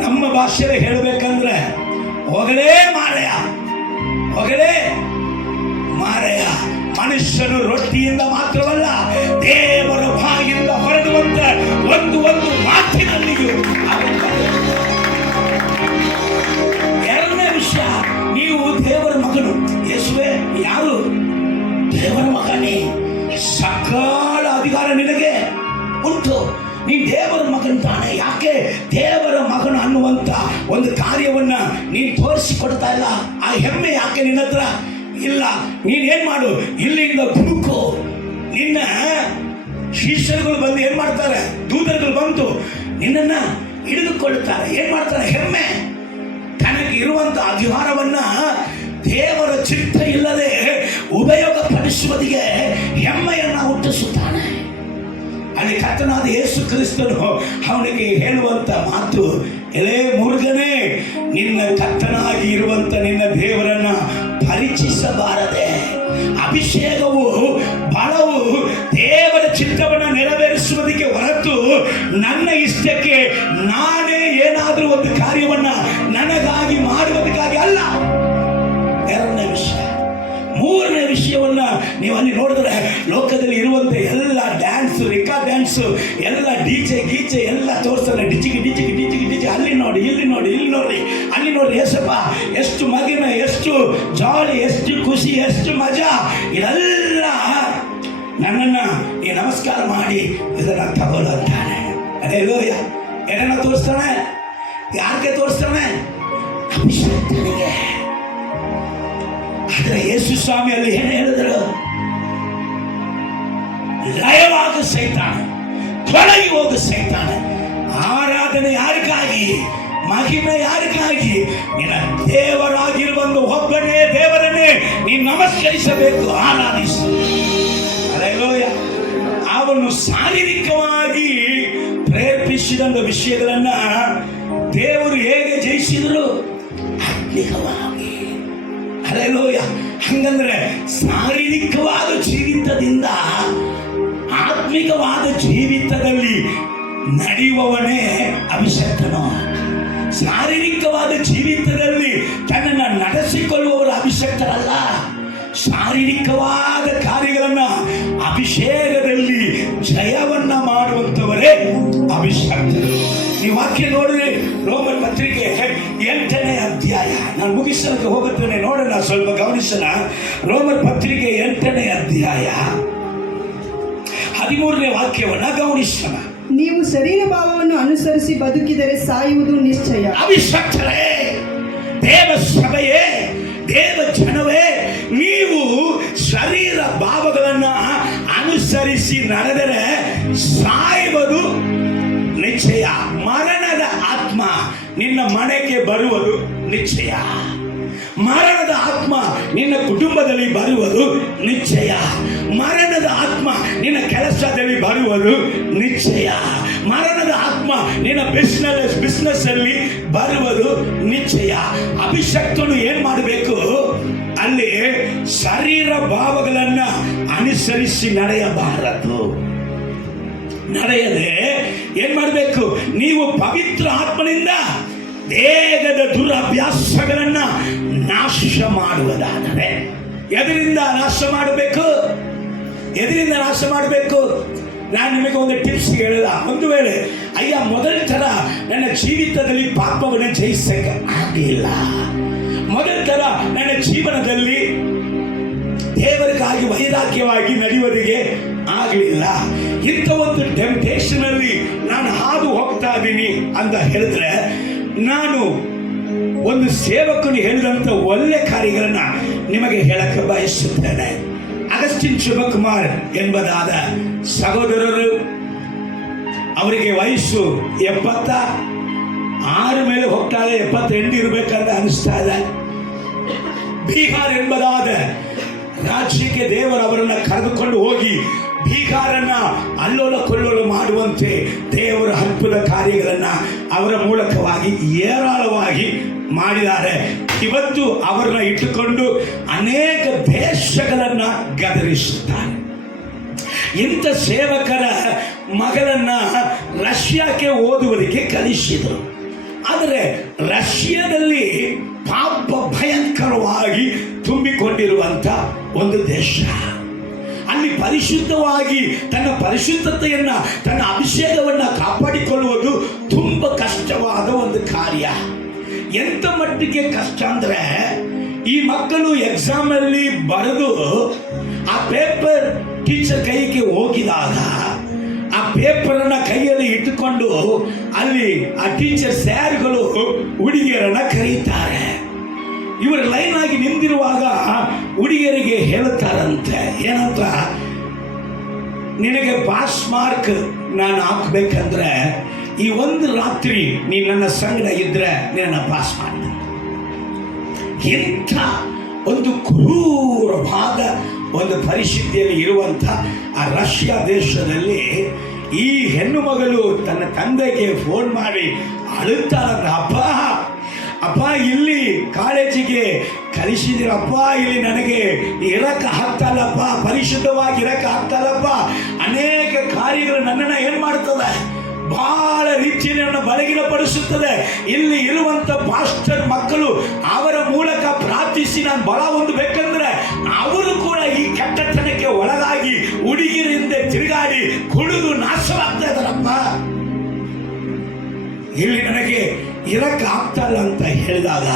ನಮ್ಮ ಭಾಷೆಯಲ್ಲಿ ಹೇಳಬೇಕಂದ್ರೆ ಹೋಗಲೇ ಮಾರಯ, ಹೋಗಲೇ ಮಾರಯ. ಮನುಷ್ಯನು ರೊಟ್ಟಿಯಿಂದ ಮಾತ್ರವಲ್ಲ, ದೇವರ ಬಾಯಿಂದ ಹೊರಡುವಂತ ಒಂದು ಮಾತಿನಲ್ಲಿಯೂ. ಎರಡನೇ ವಿಷಯ, ನೀವು ದೇವರ ಮಗನು. ಯೇಸುವೆ ಯಾರು? ದೇವರ ಮಗನೇ. ಸಕಲ ಅಧಿಕಾರ ನಿನಗೆ ಉಂಟು, ನೀನ್ ದೇವರ ಮಗನ್ ತಾನೆ. ಯಾಕೆ ದೇವರ ಮಗನು ಅನ್ನುವಂತ ಒಂದು ಕಾರ್ಯವನ್ನ ನೀನ್ ತೋರಿಸಿಕೊಡ್ತಾ ಇಲ್ಲ? ಆ ಹೆಮ್ಮೆ ಯಾಕೆ ನಿನ್ನ ಹತ್ರ ಇಲ್ಲ? ನೀನೇನ್ ಮಾಡು, ಇಲ್ಲಿಂದ ಧುಮುಕು. ನಿನ್ನ ಶಿಷ್ಯರುಗಳು ಬಂದು ಏನ್ ಮಾಡ್ತಾರೆ, ದೂತರುಗಳು ಬಂದು ನಿನ್ನನ್ನ ಹಿಡಿದುಕೊಳ್ಳುತ್ತಾರೆ. ಏನ್ ಮಾಡ್ತಾರೆ? ಹೆಮ್ಮೆ. ತನಗೆ ಇರುವಂತ ಅಧಿಕಾರವನ್ನ ದೇವರ ಚಿತ್ತ ಇಲ್ಲದೆ ಉಪಯೋಗ ಪಡಿಸುವುದಿಗೆ ಹೆಮ್ಮೆಯನ್ನ ಹುಟ್ಟಿಸುತ್ತಾನೆ. ಅಲ್ಲಿ ಕರ್ತನಾದ ಯೇಸು ಕ್ರಿಸ್ತನು ಅವನಿಗೆ ಹೇಳುವಂತ ಮಾತು, ಎಲೇ ಮೂರ್ಖನೇ, ನಿನ್ನ ಕರ್ತನಾಗಿ ಇರುವಂತ ನಿನ್ನ ದೇವರನ್ನ ಪರಿಚಯಿಸಬಾರದೆ. ಅಭಿಷೇಕವು ಬಲವು ದೇವರ ಚಿತ್ತವನ್ನು ನೆರವೇರಿಸುವುದಕ್ಕೆ ಹೊರತು ನನ್ನ ಇಷ್ಟಕ್ಕೆ ನಾನೇ ಏನಾದರೂ ಒಂದು ಕಾರ್ಯವನ್ನ ನನಗಾಗಿ ಮಾಡುವುದಕ್ಕಾಗಿ ಅಲ್ಲ. ಎರಡನೇ ವಿಷಯ. ಮೂರನೇ ವಿಷಯವನ್ನ ನೀವು ಅಲ್ಲಿ ನೋಡಿದ್ರೆ, ಲೋಕದಲ್ಲಿ ಇರುವಂತ ಎಲ್ಲ ಡ್ಯಾನ್ಸ್, ರೆಕಾರ್ಡ್ ಡ್ಯಾನ್ಸ್, ಎಲ್ಲ ಡಿಜೆ ಗೀಚೆ ಎಲ್ಲ ತೋರಿಸ್ತಾರೆ. ಡಿಜಿಗಿ ಅಲ್ಲಿ ನೋಡಿ, ಇಲ್ಲಿ ನೋಡಿ, ಇಲ್ಲಿ ನೋಡಿ, ಅಲ್ಲಿ ನೋಡಿ. ಏಸಪ್ಪ ಎಷ್ಟು ಮಗಿಮೆ, ಎಷ್ಟು ಜಾಲಿ, ಎಷ್ಟು ಖುಷಿ, ಎಷ್ಟು ಮಜಾ. ಇದೆಲ್ಲ ನನ್ನನ್ನ ಈ ನಮಸ್ಕಾರ ಮಾಡಿ ಇದನ್ನ ತಗೋಲು ಅಂತಾನೆ. ಅದೇ ಏನನ್ನ ತೋರಿಸ್ತಾನೆ? ಯಾರಿಗೆ ತೋರಿಸ್ತಾನೆ? ಅಭಿಷೇಕನಿಗೆ. ಆದ್ರೆ ಯೇಸು ಸ್ವಾಮಿ ಅಲ್ಲಿ ಏನು ಹೇಳಿದ್ರು? ಲಯವಾಗ ಸೈತಾನ, ತೊಲಗಿ ಹೋಗು ಸೈತಾನ. ಆರಾಧನೆ ಯಾರಿಗಾಗಿ? ಮಹಿಮೆ ಯಾರಿಗಾಗಿ? ನಿನ್ನ ದೇವರಾಗಿರುವಂತ ಒಬ್ಬನೇ ದೇವರನ್ನೇ ನೀನು ನಮಸ್ಕರಿಸಬೇಕು, ಆರಾಧಿಸು. ಅಲ್ಲೇಲೂಯ. ಅವನು ಶಾರೀರಿಕವಾಗಿ ಪ್ರೇರೇಪಿಸಿದಂತ ವಿಷಯಗಳನ್ನ ದೇವರು ಹೇಗೆ ಜಯಿಸಿದ್ರು? ಆತ್ಮಿಕವಾಗಿ. ಅಲ್ಲೇಲೂಯ. ಹಂಗಂದ್ರೆ ಶಾರೀರಿಕವಾದ ಜೀವಿತದಿಂದ ಆತ್ಮಿಕವಾದ ಜೀವಿತದಲ್ಲಿ ನಡೆಯುವವನೇ ಅಭಿಷಕ್ತನು. ಶಾರೀರಿಕವಾದ ಜೀವಿತದಲ್ಲಿ ತನ್ನನ್ನು ನಡೆಸಿಕೊಳ್ಳುವವರು ಅಭಿಷಕ್ತರಲ್ಲ. ಶಾರೀರಿಕವಾದ ಕಾರ್ಯಗಳನ್ನ ಅಭಿಷೇಕದಲ್ಲಿ ಜಯವನ್ನ ಮಾಡುವಂತವರೇ ಅಭಿಷಕ್ತರು. ಈ ವಾಕ್ಯ ನೋಡಿದ್ರೆ ರೋಮನ್ ಪತ್ರಿಕೆ 8ನೇ ಅಧ್ಯಾಯ. ನಾನು ಮುಗಿಸಲಿಕ್ಕೆ ಹೋಗುತ್ತೇನೆ, ನೋಡೋಣ, ಸ್ವಲ್ಪ ಗಮನಿಸೋಣ. ರೋಮನ್ ಪತ್ರಿಕೆ 8ನೇ ಅಧ್ಯಾಯ 13ನೇ ವಾಕ್ಯವನ್ನ ಗಮನಿಸೋಣ. ನೀವು ಶರೀರ ಭಾವವನ್ನು ಅನುಸರಿಸಿ ಬದುಕಿದರೆ ಸಾಯುವುದು ನಿಶ್ಚಯ. ಅಭಿಷಕ್ತರೇ, ದೇವ ಸಭೆಯೇ, ದೇವ ಜನವೇ, ನೀವು ಶರೀರ ಭಾವಗಳನ್ನ ಅನುಸರಿಸಿ ನಡೆದರೆ ಸಾಯುವುದು ನಿಶ್ಚಯ. ಮರಣದ ಆತ್ಮ ನಿನ್ನ ಮನೆಗೆ ಬರುವುದು ನಿಶ್ಚಯ. ಮರಣದ ಆತ್ಮ ನಿನ್ನ ಕುಟುಂಬದಲ್ಲಿ ಬರುವುದು ನಿಶ್ಚಯ. ಮರಣದ ಆತ್ಮ ನಿನ್ನ ಕೆಲಸದಲ್ಲಿ ಬರುವುದು ನಿಶ್ಚಯ. ಮರಣದ ಆತ್ಮ ನಿನ್ನ ಬಿಸ್ನೆಸ್ ಅಲ್ಲಿ ಬರುವುದು ನಿಶ್ಚಯ. ಅಭಿಷಕ್ತನು ಏನ್ ಮಾಡಬೇಕು? ಅಲ್ಲಿ ಶರೀರ ಭಾವಗಳನ್ನ ಅನುಸರಿಸಿ ನಡೆಯಬಾರದು. ನಡೆಯದೆ ಏನ್ ಮಾಡಬೇಕು? ನೀವು ಪವಿತ್ರ ಆತ್ಮನಿಂದ ದೇಹದ ದುರಭ್ಯಾಸಗಳನ್ನ ನಾಶ ಮಾಡುವುದಾದರೆ ಎದರಿಂದ ನಾಶ ಮಾಡಬೇಕು? ಎದರಿಂದ ನಾಶ ಮಾಡಬೇಕು? ನಾನು ನಿಮಗೆ ಒಂದು ಟಿಪ್ಸ್ ಹೇಳಿಲ್ಲ. ಒಂದು ವೇಳೆ ಅಯ್ಯ ಮೊದಲ ತರ ನನ್ನ ಜೀವಿತದಲ್ಲಿ ಪಾಪವನ್ನು ಜಯಿಸಕ್ಕೆ ಆಗಲಿಲ್ಲ, ಮೊದಲ ತರ ನನ್ನ ಜೀವನದಲ್ಲಿ ದೇವರಿಗಾಗಿ ವೈರಾಗ್ಯವಾಗಿ ನಡೆಯುವುದಕ್ಕೆ ಆಗಲಿಲ್ಲ, ಇಂಥ ಒಂದು ಟೆಂಪ್ಟೇಷನ್ ಅಲ್ಲಿ ನಾನು ಹಾದು ಹೋಗ್ತಾ ಇದ್ದೀನಿ ಅಂತ ಹೇಳಿದ್ರೆ, ನಾನು ಒಂದು ಸೇವಕನು ಹೇಳಿದಂಥ ಒಳ್ಳೆ ಕಾರ್ಯಗಳನ್ನ ನಿಮಗೆ ಹೇಳಕ್ಕೆ ಬಯಸುತ್ತೇನೆ. ಅಗಸ್ಟಿನ್ ಶಿವಕುಮಾರ್ ಎಂಬುದಾದ ಸಹೋದರರು, ಅವರಿಗೆ ವಯಸ್ಸು 76 ಮೇಲೆ ಹೋಗ್ತಾರೆ, 78 ಇರಬೇಕಂತ ಅನಿಸ್ತಾ ಇದೆ. ಬೀಹಾರ್ ಎಂಬುದಾದ ರಾಜ್ಯಕ್ಕೆ ದೇವರು ಅವರನ್ನ ಕರೆದುಕೊಂಡು ಹೋಗಿ ಬೀಹಾರನ್ನ ಅಲ್ಲೋಲ ಕೊಲ್ಲೋಲ ಮಾಡುವಂತೆ ದೇವರ ಅದ್ಭುತ ಕಾರ್ಯಗಳನ್ನ ಅವರ ಮೂಲಕವಾಗಿ ಏರಾಳವಾಗಿ ಮಾಡಿದ್ದಾರೆ. ಇವತ್ತು ಅವರನ್ನ ಇಟ್ಟುಕೊಂಡು ಅನೇಕ ದೇಶಗಳನ್ನ ಗದರಿಸುತ್ತಾರೆ. ಇಂಥ ಸೇವಕರ ಮಗಳನ್ನ ರಷ್ಯಾಕ್ಕೆ ಓದುವುದಕ್ಕೆ ಕಲಿಸಿದರು. ಆದರೆ ರಷ್ಯಾದಲ್ಲಿ ಪಾಪ ಭಯಂಕರವಾಗಿ ತುಂಬಿಕೊಂಡಿರುವಂತ ಒಂದು ದೇಶ. ಅಲ್ಲಿ ಪರಿಶುದ್ಧವಾಗಿ ತನ್ನ ಪರಿಶುದ್ಧತೆಯನ್ನ, ತನ್ನ ಅಭಿಷೇಕವನ್ನ ಕಾಪಾಡಿಕೊಳ್ಳುವುದು ತುಂಬ ಕಷ್ಟವಾದ ಒಂದು ಕಾರ್ಯ. ಎಂತ ಮಟ್ಟಿಗೆ ಕಷ್ಟ ಅಂದ್ರೆ, ಈ ಮಕ್ಕಳು ಎಕ್ಸಾಮ್ ಅಲ್ಲಿ ಬರೆದು ಆ ಪೇಪರ್ ಟೀಚರ್ ಕೈಗೆ ಹೋಗಿದಾಗ ಆ ಪೇಪರ್ ಅನ್ನ ಕೈಯಲ್ಲಿ ಇಟ್ಟುಕೊಂಡು ಅಲ್ಲಿ ಆ ಟೀಚರ್ ಸ್ಯಾರ್ಗಳು ಹುಡುಗಿಯರನ್ನ ಕರೀತಾರೆ. ಇವರು ಲೈನ್ ಆಗಿ ನಿಂತಿರುವಾಗ ಹುಡುಗಿಯರಿಗೆ ಹೇಳುತ್ತಾರಂತೆ, ಏನಂತ, ನಿನಗೆ ಪಾಸ್ ಮಾರ್ಕ್ ನಾನು ಹಾಕ್ಬೇಕಂದ್ರೆ ಈ ಒಂದು ರಾತ್ರಿ ನೀನು ನನ್ನ ಸಂಗಡ ಇದ್ರೆ ನಿನ್ನ ಪಾಸ್ ಮಾಡ್ತೀನಿ. ಎಂಥ ಒಂದು ಕ್ರೂರವಾದ ಒಂದು ಪರಿಸ್ಥಿತಿಯಲ್ಲಿ ಇರುವಂಥ ಆ ರಷ್ಯಾ ದೇಶದಲ್ಲಿ ಈ ಹೆಣ್ಣು ಮಗಳು ತನ್ನ ತಂದೆಗೆ ಫೋನ್ ಮಾಡಿ ಅಳುತ್ತಾರಂತ, ಅಪ್ಪ ಇಲ್ಲಿ ಕಾಲೇಜಿಗೆ ಕಲಿಸಿದಿರಪ್ಪ, ಇಲ್ಲಿ ನನಗೆ ಇರಕ್ಕೆ ಆಗ್ತಲ್ಲಪ್ಪ, ಪರಿಶುದ್ಧವಾಗಿ ಇರಕ್ಕೆ ಆಗ್ತಲ್ಲಪ್ಪ, ಅನೇಕ ಕಾರ್ಯಗಳು ನನ್ನನ್ನು ಏನು ಮಾಡ್ತದೆ, ಬಹಳ ರೀತಿಯಲ್ಲಿ ನನ್ನ ಬಲಗೀನಪಡಿಸುತ್ತದೆ. ಇಲ್ಲಿ ಇರುವಂತ ಪಾಸ್ಟರ್ ಮಕ್ಕಳು ಅವರ ಮೂಲಕ ಪ್ರಾರ್ಥಿಸಿ ನಾನು ಬಲ ಹೊಂದಬೇಕಂದ್ರೆ ಅವರು ಕೂಡ ಈ ಕೆಟ್ಟತನಕ್ಕೆ ಒಳಗಾಗಿ ಹುಡುಗಿರಿಂದ ತಿರುಗಾಡಿ ಕುಡಿದು ನಾಶವಾಗ್ತಾ ಇದ್ದಾರಪ್ಪ, ಇಲ್ಲಿ ನನಗೆ ಇರಕ್ಕೆ ಆಗ್ತಲ್ಲ ಅಂತ ಹೇಳಿದಾಗ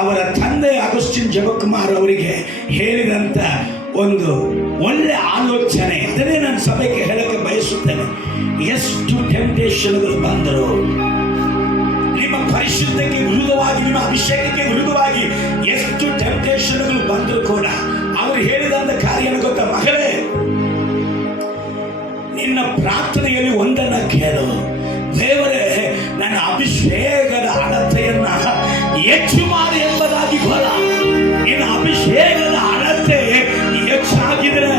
ಅವರ ತಂದೆ ಅಗಸ್ಟಿನ್ ಶಿವಕುಮಾರ್ ಅವರಿಗೆ ಹೇಳಿದಂತ ಒಂದು ಒಳ್ಳೆ ಆಲೋಚನೆ, ಅದನ್ನೇ ನಾನು ಸಭೆಗೆ ಹೇಳಕ್ಕೆ ಬಯಸುತ್ತೇನೆ. ಎಷ್ಟು ಟೆಂಪ್ಟೇಷನ್ಗಳು ಬಂದರು, ನಿಮ್ಮ ಪರಿಶುದ್ಧಕ್ಕೆ ವಿರುದ್ಧವಾಗಿ, ನಿಮ್ಮ ಅಭಿಷೇಕಕ್ಕೆ ವಿರುದ್ಧವಾಗಿ ಎಷ್ಟು ಟೆಂಪ್ಟೇಷನ್ಗಳು ಬಂದರೂ ಕೂಡ ಅವರು ಹೇಳಿದಂತ ಕಾರ್ಯ ಗೊತ್ತಾ, ಮಗಳೇ ನಿನ್ನ ಪ್ರಾರ್ಥನೆಯಲ್ಲಿ ಒಂದನ್ನ ಕೇಳು, ದೇವರೇ ನನ್ನ ಅಭಿಷೇಕದ ಅಳತೆಯನ್ನ ಹೆಚ್ಚು ಮಾಡಿ ಎಂಬುದಾಗಿ ಗೋಳ. ನಿನ್ನ ಅಭಿಷೇಕದ ಅಳತೆ ಹೆಚ್ಚಾಗಿದ್ರೆ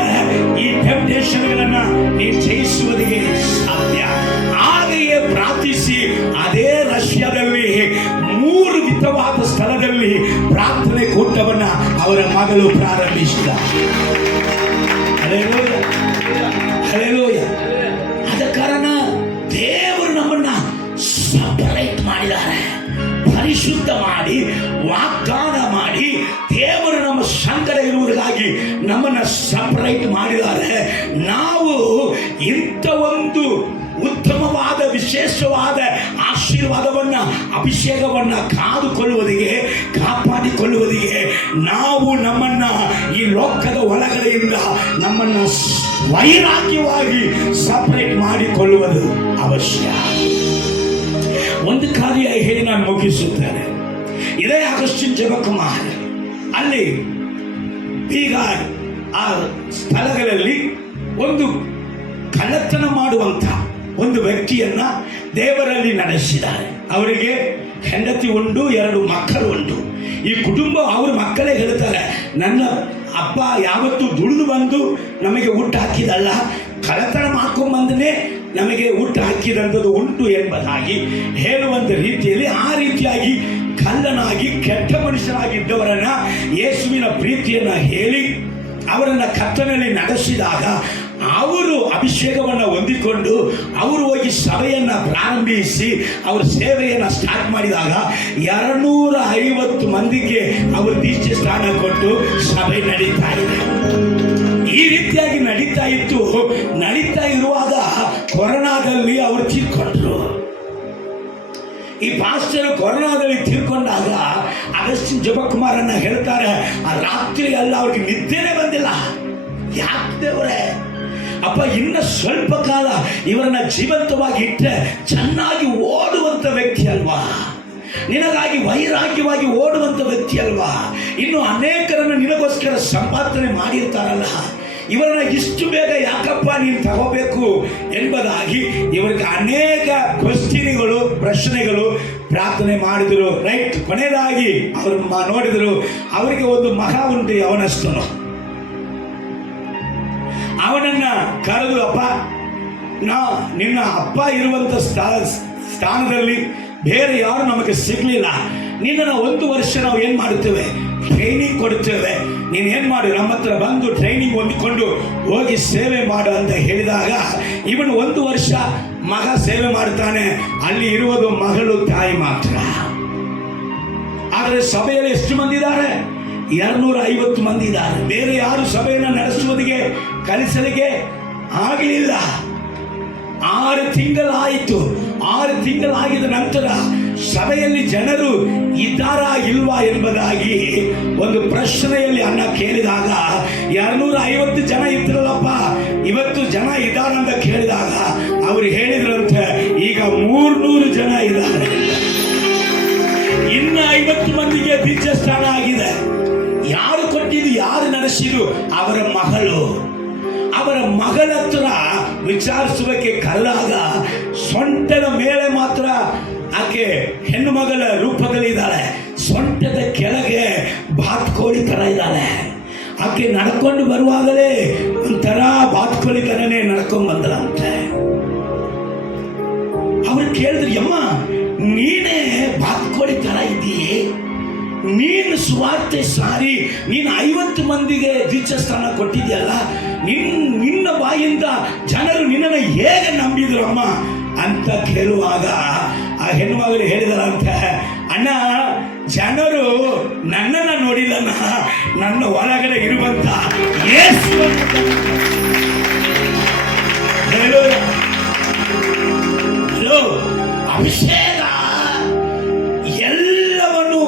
ಈ ಟೆಂಪ್ಟೇಷನ್ಗಳನ್ನ ನೀನು ಜಯಿಸುವುದಕ್ಕೆ ಸಾಧ್ಯ. ಹಾಗೆಯೇ ಪ್ರಾರ್ಥಿಸಿ ಅದೇ ರಷ್ಯಾದಲ್ಲಿ 3 ವಿಧವಾದ ಸ್ಥಳದಲ್ಲಿ ಪ್ರಾರ್ಥನೆ ಕೂಟವನ್ನ ಅವರ ಮಗಳು ಪ್ರಾರಂಭಿಸಿದ. ಆದ ಕಾರಣ ದೇವರು ನಮ್ಮನ್ನ ಸಪರೇಟ್ ಮಾಡಿದ್ದಾರೆ, ಪರಿಶುದ್ಧ ಮಾಡಿ, ವಾಗ್ದಾನ ಮಾಡಿ, ದೇವರು ನಮ್ಮ ಸಂಗಡ ಇರುವುದಕ್ಕಾಗಿ ನಮ್ಮನ್ನ ಸಪರೇಟ್ ಮಾಡಿದ್ದಾರೆ. ನಾವು ಇಂಥ ಒಂದು ಉತ್ತಮವಾದ ವಿಶೇಷವಾದ ಆಶೀರ್ವಾದವನ್ನ, ಅಭಿಷೇಕವನ್ನ ಕಾದುಕೊಳ್ಳುವುದಿಗೆ, ಕಾಪಾಡಿಕೊಳ್ಳುವುದಿಗೆ ನಾವು ನಮ್ಮನ್ನ ಈ ಲೋಕದ ಒಳಗಡೆಯಿಂದ ನಮ್ಮನ್ನ ವೈರಾಗ್ಯವಾಗಿ ಸಪರೇಟ್ ಮಾಡಿಕೊಳ್ಳುವುದು ಅವಶ್ಯ. ಒಂದು ಕಾರ್ಯ ಹೇಳಿ ನಾನು ಮುಗಿಸುತ್ತೇನೆ. ಇದೇ ಅಗಸ್ಟಿನ್ ಶಿವಕುಮಾರ್ ಅಲ್ಲಿ ಬೀಗಾರ್ ಆ ಸ್ಥಳಗಳಲ್ಲಿ ಒಂದು ಕಳ್ಳತನ ಮಾಡುವಂತ ಒಂದು ವ್ಯಕ್ತಿಯನ್ನ ದೇವರಲ್ಲಿ ನಡೆಸಿದ್ದಾರೆ. ಅವರಿಗೆ ಹೆಂಡತಿ ಉಂಟು, 2 ಮಕ್ಕಳು ಉಂಟು. ಈ ಕುಟುಂಬ ಅವ್ರ ಮಕ್ಕಳೇ ಹೇಳ್ತಾರೆ, ನನ್ನ ಅಪ್ಪ ಯಾವತ್ತೂ ದುಡಿದು ಬಂದು ನಮಗೆ ಊಟ ಹಾಕಿದಲ್ಲ, ಕಳ್ಳತನ ಮಾಡ್ಕೊಂಡ್ಬಂದನೇ ನಮಗೆ ಊಟ ಹಾಕಿದಂಥದ್ದು ಉಂಟು ಎಂಬುದಾಗಿ ಹೇಳುವಂಥ ರೀತಿಯಲ್ಲಿ, ಆ ರೀತಿಯಾಗಿ ಕಳ್ಳನಾಗಿ ಕೆಟ್ಟ ಮನುಷ್ಯರಾಗಿದ್ದವರನ್ನ ಯೇಸುವಿನ ಪ್ರೀತಿಯನ್ನ ಹೇಳಿ ಅವರನ್ನ ಕರ್ತನಲ್ಲಿ ನಡೆಸಿದಾಗ ಅವರು ಅಭಿಷೇಕವನ್ನು ಹೊಂದಿಕೊಂಡು ಅವರು ಹೋಗಿ ಸಭೆಯನ್ನ ಪ್ರಾರಂಭಿಸಿ ಅವ್ರ ಸೇವೆಯನ್ನ ಸ್ಟಾರ್ಟ್ ಮಾಡಿದಾಗ 250 ಮಂದಿಗೆ ಅವರು ದೀಕ್ಷೆ ಸ್ಥಾನ ಕೊಟ್ಟು ಸಭೆ ನಡೀತಾ ಇದೆ. ಈ ರೀತಿಯಾಗಿ ನಡೀತಾ ಇರುವಾಗ ಕೊರೋನಾದಲ್ಲಿ ಅವರು ತೀರ್ಕೊಂಡ್ರು. ಈ ಪಾಸ್ಟರ್ ಕೊರೋನಾದಲ್ಲಿ ತೀರ್ಕೊಂಡಾಗ ಅಗಸ್ಟಿನ್ ಜಪಕುಮಾರನ್ನ ಹೇಳ್ತಾರೆ, ಆ ರಾತ್ರಿ ಎಲ್ಲ ಅವ್ರಿಗೆ ನಿದ್ದೆನೇ ಬಂದಿಲ್ಲ. ಯಾಕೆ ದೇವರೇ ಅಪ್ಪ, ಇನ್ನ ಸ್ವಲ್ಪ ಕಾಲ ಇವರನ್ನ ಜೀವಂತವಾಗಿ ಇಟ್ಟರೆ ಚೆನ್ನಾಗಿ ಓಡುವಂತ ವ್ಯಕ್ತಿ ಅಲ್ವಾ, ನಿನಗಾಗಿ ವೈರಾಗ್ಯವಾಗಿ ಓಡುವಂತ ವ್ಯಕ್ತಿ ಅಲ್ವಾ, ಇನ್ನು ಅನೇಕರನ್ನು ನಿನಗೋಸ್ಕರ ಸಂಪಾದನೆ ಮಾಡಿರ್ತಾರಲ್ಲ, ಇವರನ್ನ ಇಷ್ಟು ಬೇಗ ಯಾಕಪ್ಪ ನೀನು ತಗೋಬೇಕು ಎಂಬುದಾಗಿ ಇವರಿಗೆ ಅನೇಕ ಪ್ರಶ್ನೆಗಳು ಪ್ರಾರ್ಥನೆ ಮಾಡಿದರು. ರೈಟ್, ಕೊನೆಯದಾಗಿ ಅವರು ನೋಡಿದರು, ಅವರಿಗೆ ಒಂದು ಮಗ ಉಂಟು, ಅವನಷ್ಟನು. ಅವನನ್ನ ಕರೆದು, ಅಪ್ಪ, ನಿನ್ನ ಅಪ್ಪ ಇರುವಂತ ಸ್ಥಾನದಲ್ಲಿ ಬೇರೆ ಯಾರು ನಮಗೆ ಸಿಗ್ಲಿಲ್ಲ, ನಿನ್ನನ್ನು 1 ವರ್ಷ ನಾವು ಏನ್ ಮಾಡುತ್ತೇವೆ, ಟ್ರೈನಿಂಗ್ ಕೊಡುತ್ತೇವೆ, ನೀನು ಏನ್ ಮಾಡಿ ನಮ್ಮ ಹತ್ರ ಬಂದು ಟ್ರೈನಿಂಗ್ ಹೊಂದಿಕೊಂಡು ಹೋಗಿ ಸೇವೆ ಮಾಡು ಅಂತ ಹೇಳಿದಾಗ ಇವನು 1 ವರ್ಷ ಮಗ ಸೇವೆ ಮಾಡ್ತಾನೆ. ಅಲ್ಲಿ ಇರುವುದು ಮಗಳು, ತಾಯಿ ಮಾತ್ರ. ಆದರೆ ಸಭೆಯಲ್ಲಿ ಎಷ್ಟು ಮಂದಿ ಇದ್ದಾರೆ? 250 ಮಂದಿ ಇದ್ದಾರೆ. ಬೇರೆ ಯಾರು ಸಭೆಯನ್ನು ನಡೆಸುವುದಕ್ಕೆ ಕಲಿಸಲಿಕ್ಕೆ ಆಗಲಿಲ್ಲ. 6 ತಿಂಗಳಾಯಿತು. 6 ತಿಂಗಳಾಗಿದ ನಂತರ ಸಭೆಯಲ್ಲಿ ಜನರು ಇದ್ದಾರಾ ಇಲ್ವಾ ಎಂಬುದಾಗಿ ಒಂದು ಪ್ರಶ್ನೆಯಲ್ಲಿ ಅಣ್ಣ ಕೇಳಿದಾಗ 250 ಜನ ಇದ್ರಲ್ಲಪ್ಪ, ಇವತ್ತು ಜನ ಇದ್ದಾರಂತ ಕೇಳಿದಾಗ ಅವರು ಹೇಳಿದ್ರಂತೆ, ಈಗ 300 ಜನ ಇದ್ದಾರೆ. ಇನ್ನು 50 ಮಂದಿಗೆ ದೀಕ್ಷಾ ಸ್ಥಾನ ಆಗಿದೆ. ಯಾರು ಕೊಟ್ಟಿದ್ದು, ಯಾರು ನಡೆಸಿದ್ದು? ಅವರ ಮಗಳು. ಅವರ ಮಗಳ ಹತ್ರ ವಿಚಾರಿಸುವಕ್ಕೆ ಕರೆದಾಗ ಸೊಂಟದ ಮೇಲೆ ಮಾತ್ರ ಆಕೆ ಹೆಣ್ಣು ಮಗಳ ರೂಪದಲ್ಲಿ ಇದ್ದಾಳೆ, ಸೊಂಟದ ಕೆಳಗೆ ಬಾತ್ಕೋಳಿ ತರ ಇದ್ದಾಳೆ. ಆಕೆ ನಡ್ಕೊಂಡು ಬರುವಾಗಲೇ ಒಂಥರ ಬಾತ್ಕೋಳಿ ತರನೇ ನಡ್ಕೊಂಡು ಬಂದರಂತೆ. ಅವ್ರು ಕೇಳಿದ್ರು, ಯಮ್ಮ, ನೀನೇ ಬಾತ್ಕೋಳಿ ತರ ಇದೀಯೇ, ನೀನು ಸುವಾರ್ತೆ ಸಾರಿ ನೀನು 50 ಮಂದಿಗೆ ದೀಕ್ಷಾ ಸ್ಥಾನ ಕೊಟ್ಟಿದ್ಯಲ್ಲ, ನಿನ್ನ ಬಾಯಿಂದ ಜನರು ನಿನ್ನನ್ನು ಹೇಗೆ ನಂಬಿದ್ರು ಅಮ್ಮ ಅಂತ ಕೇಳುವಾಗ ಆ ಹೆಣ್ಣು ಮಗಳು ಹೇಳಿದರಂತೆ, ಅಣ್ಣ, ಜನರು ನನ್ನನ್ನು ನೋಡಿಲ್ಲ, ನನ್ನ ಒಳಗಡೆ ಇರುವಂತ ಯೇಸು. ಹಲೋ, ಅಭಿಷೇಕ ಎಲ್ಲವನ್ನು,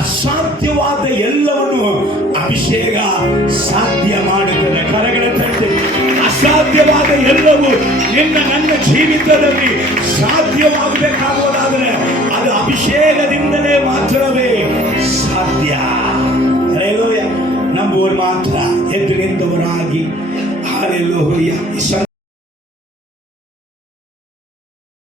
ಅಸಾಧ್ಯವಾದ ಎಲ್ಲವನ್ನು ಅಭಿಷೇಕ ಸಾಧ್ಯ ಮಾಡುತ್ತದೆ. ಕರಗಳ ತಂದೆ, ಅಸಾಧ್ಯವಾದ ಎಲ್ಲವೂ ನನ್ನ ಜೀವಿತದಲ್ಲಿ ಸಾಧ್ಯವಾಗಬೇಕಾಗುವುದಾದರೆ ಅದು ಅಭಿಷೇಕದಿಂದಲೇ ಮಾತ್ರವೇ ಸಾಧ್ಯ. ನಂಬುವರು ಮಾತ್ರ ಎದ್ದು ನಿಂತವರಾಗಿ. ಹಾಲೆಲೂಯಾ.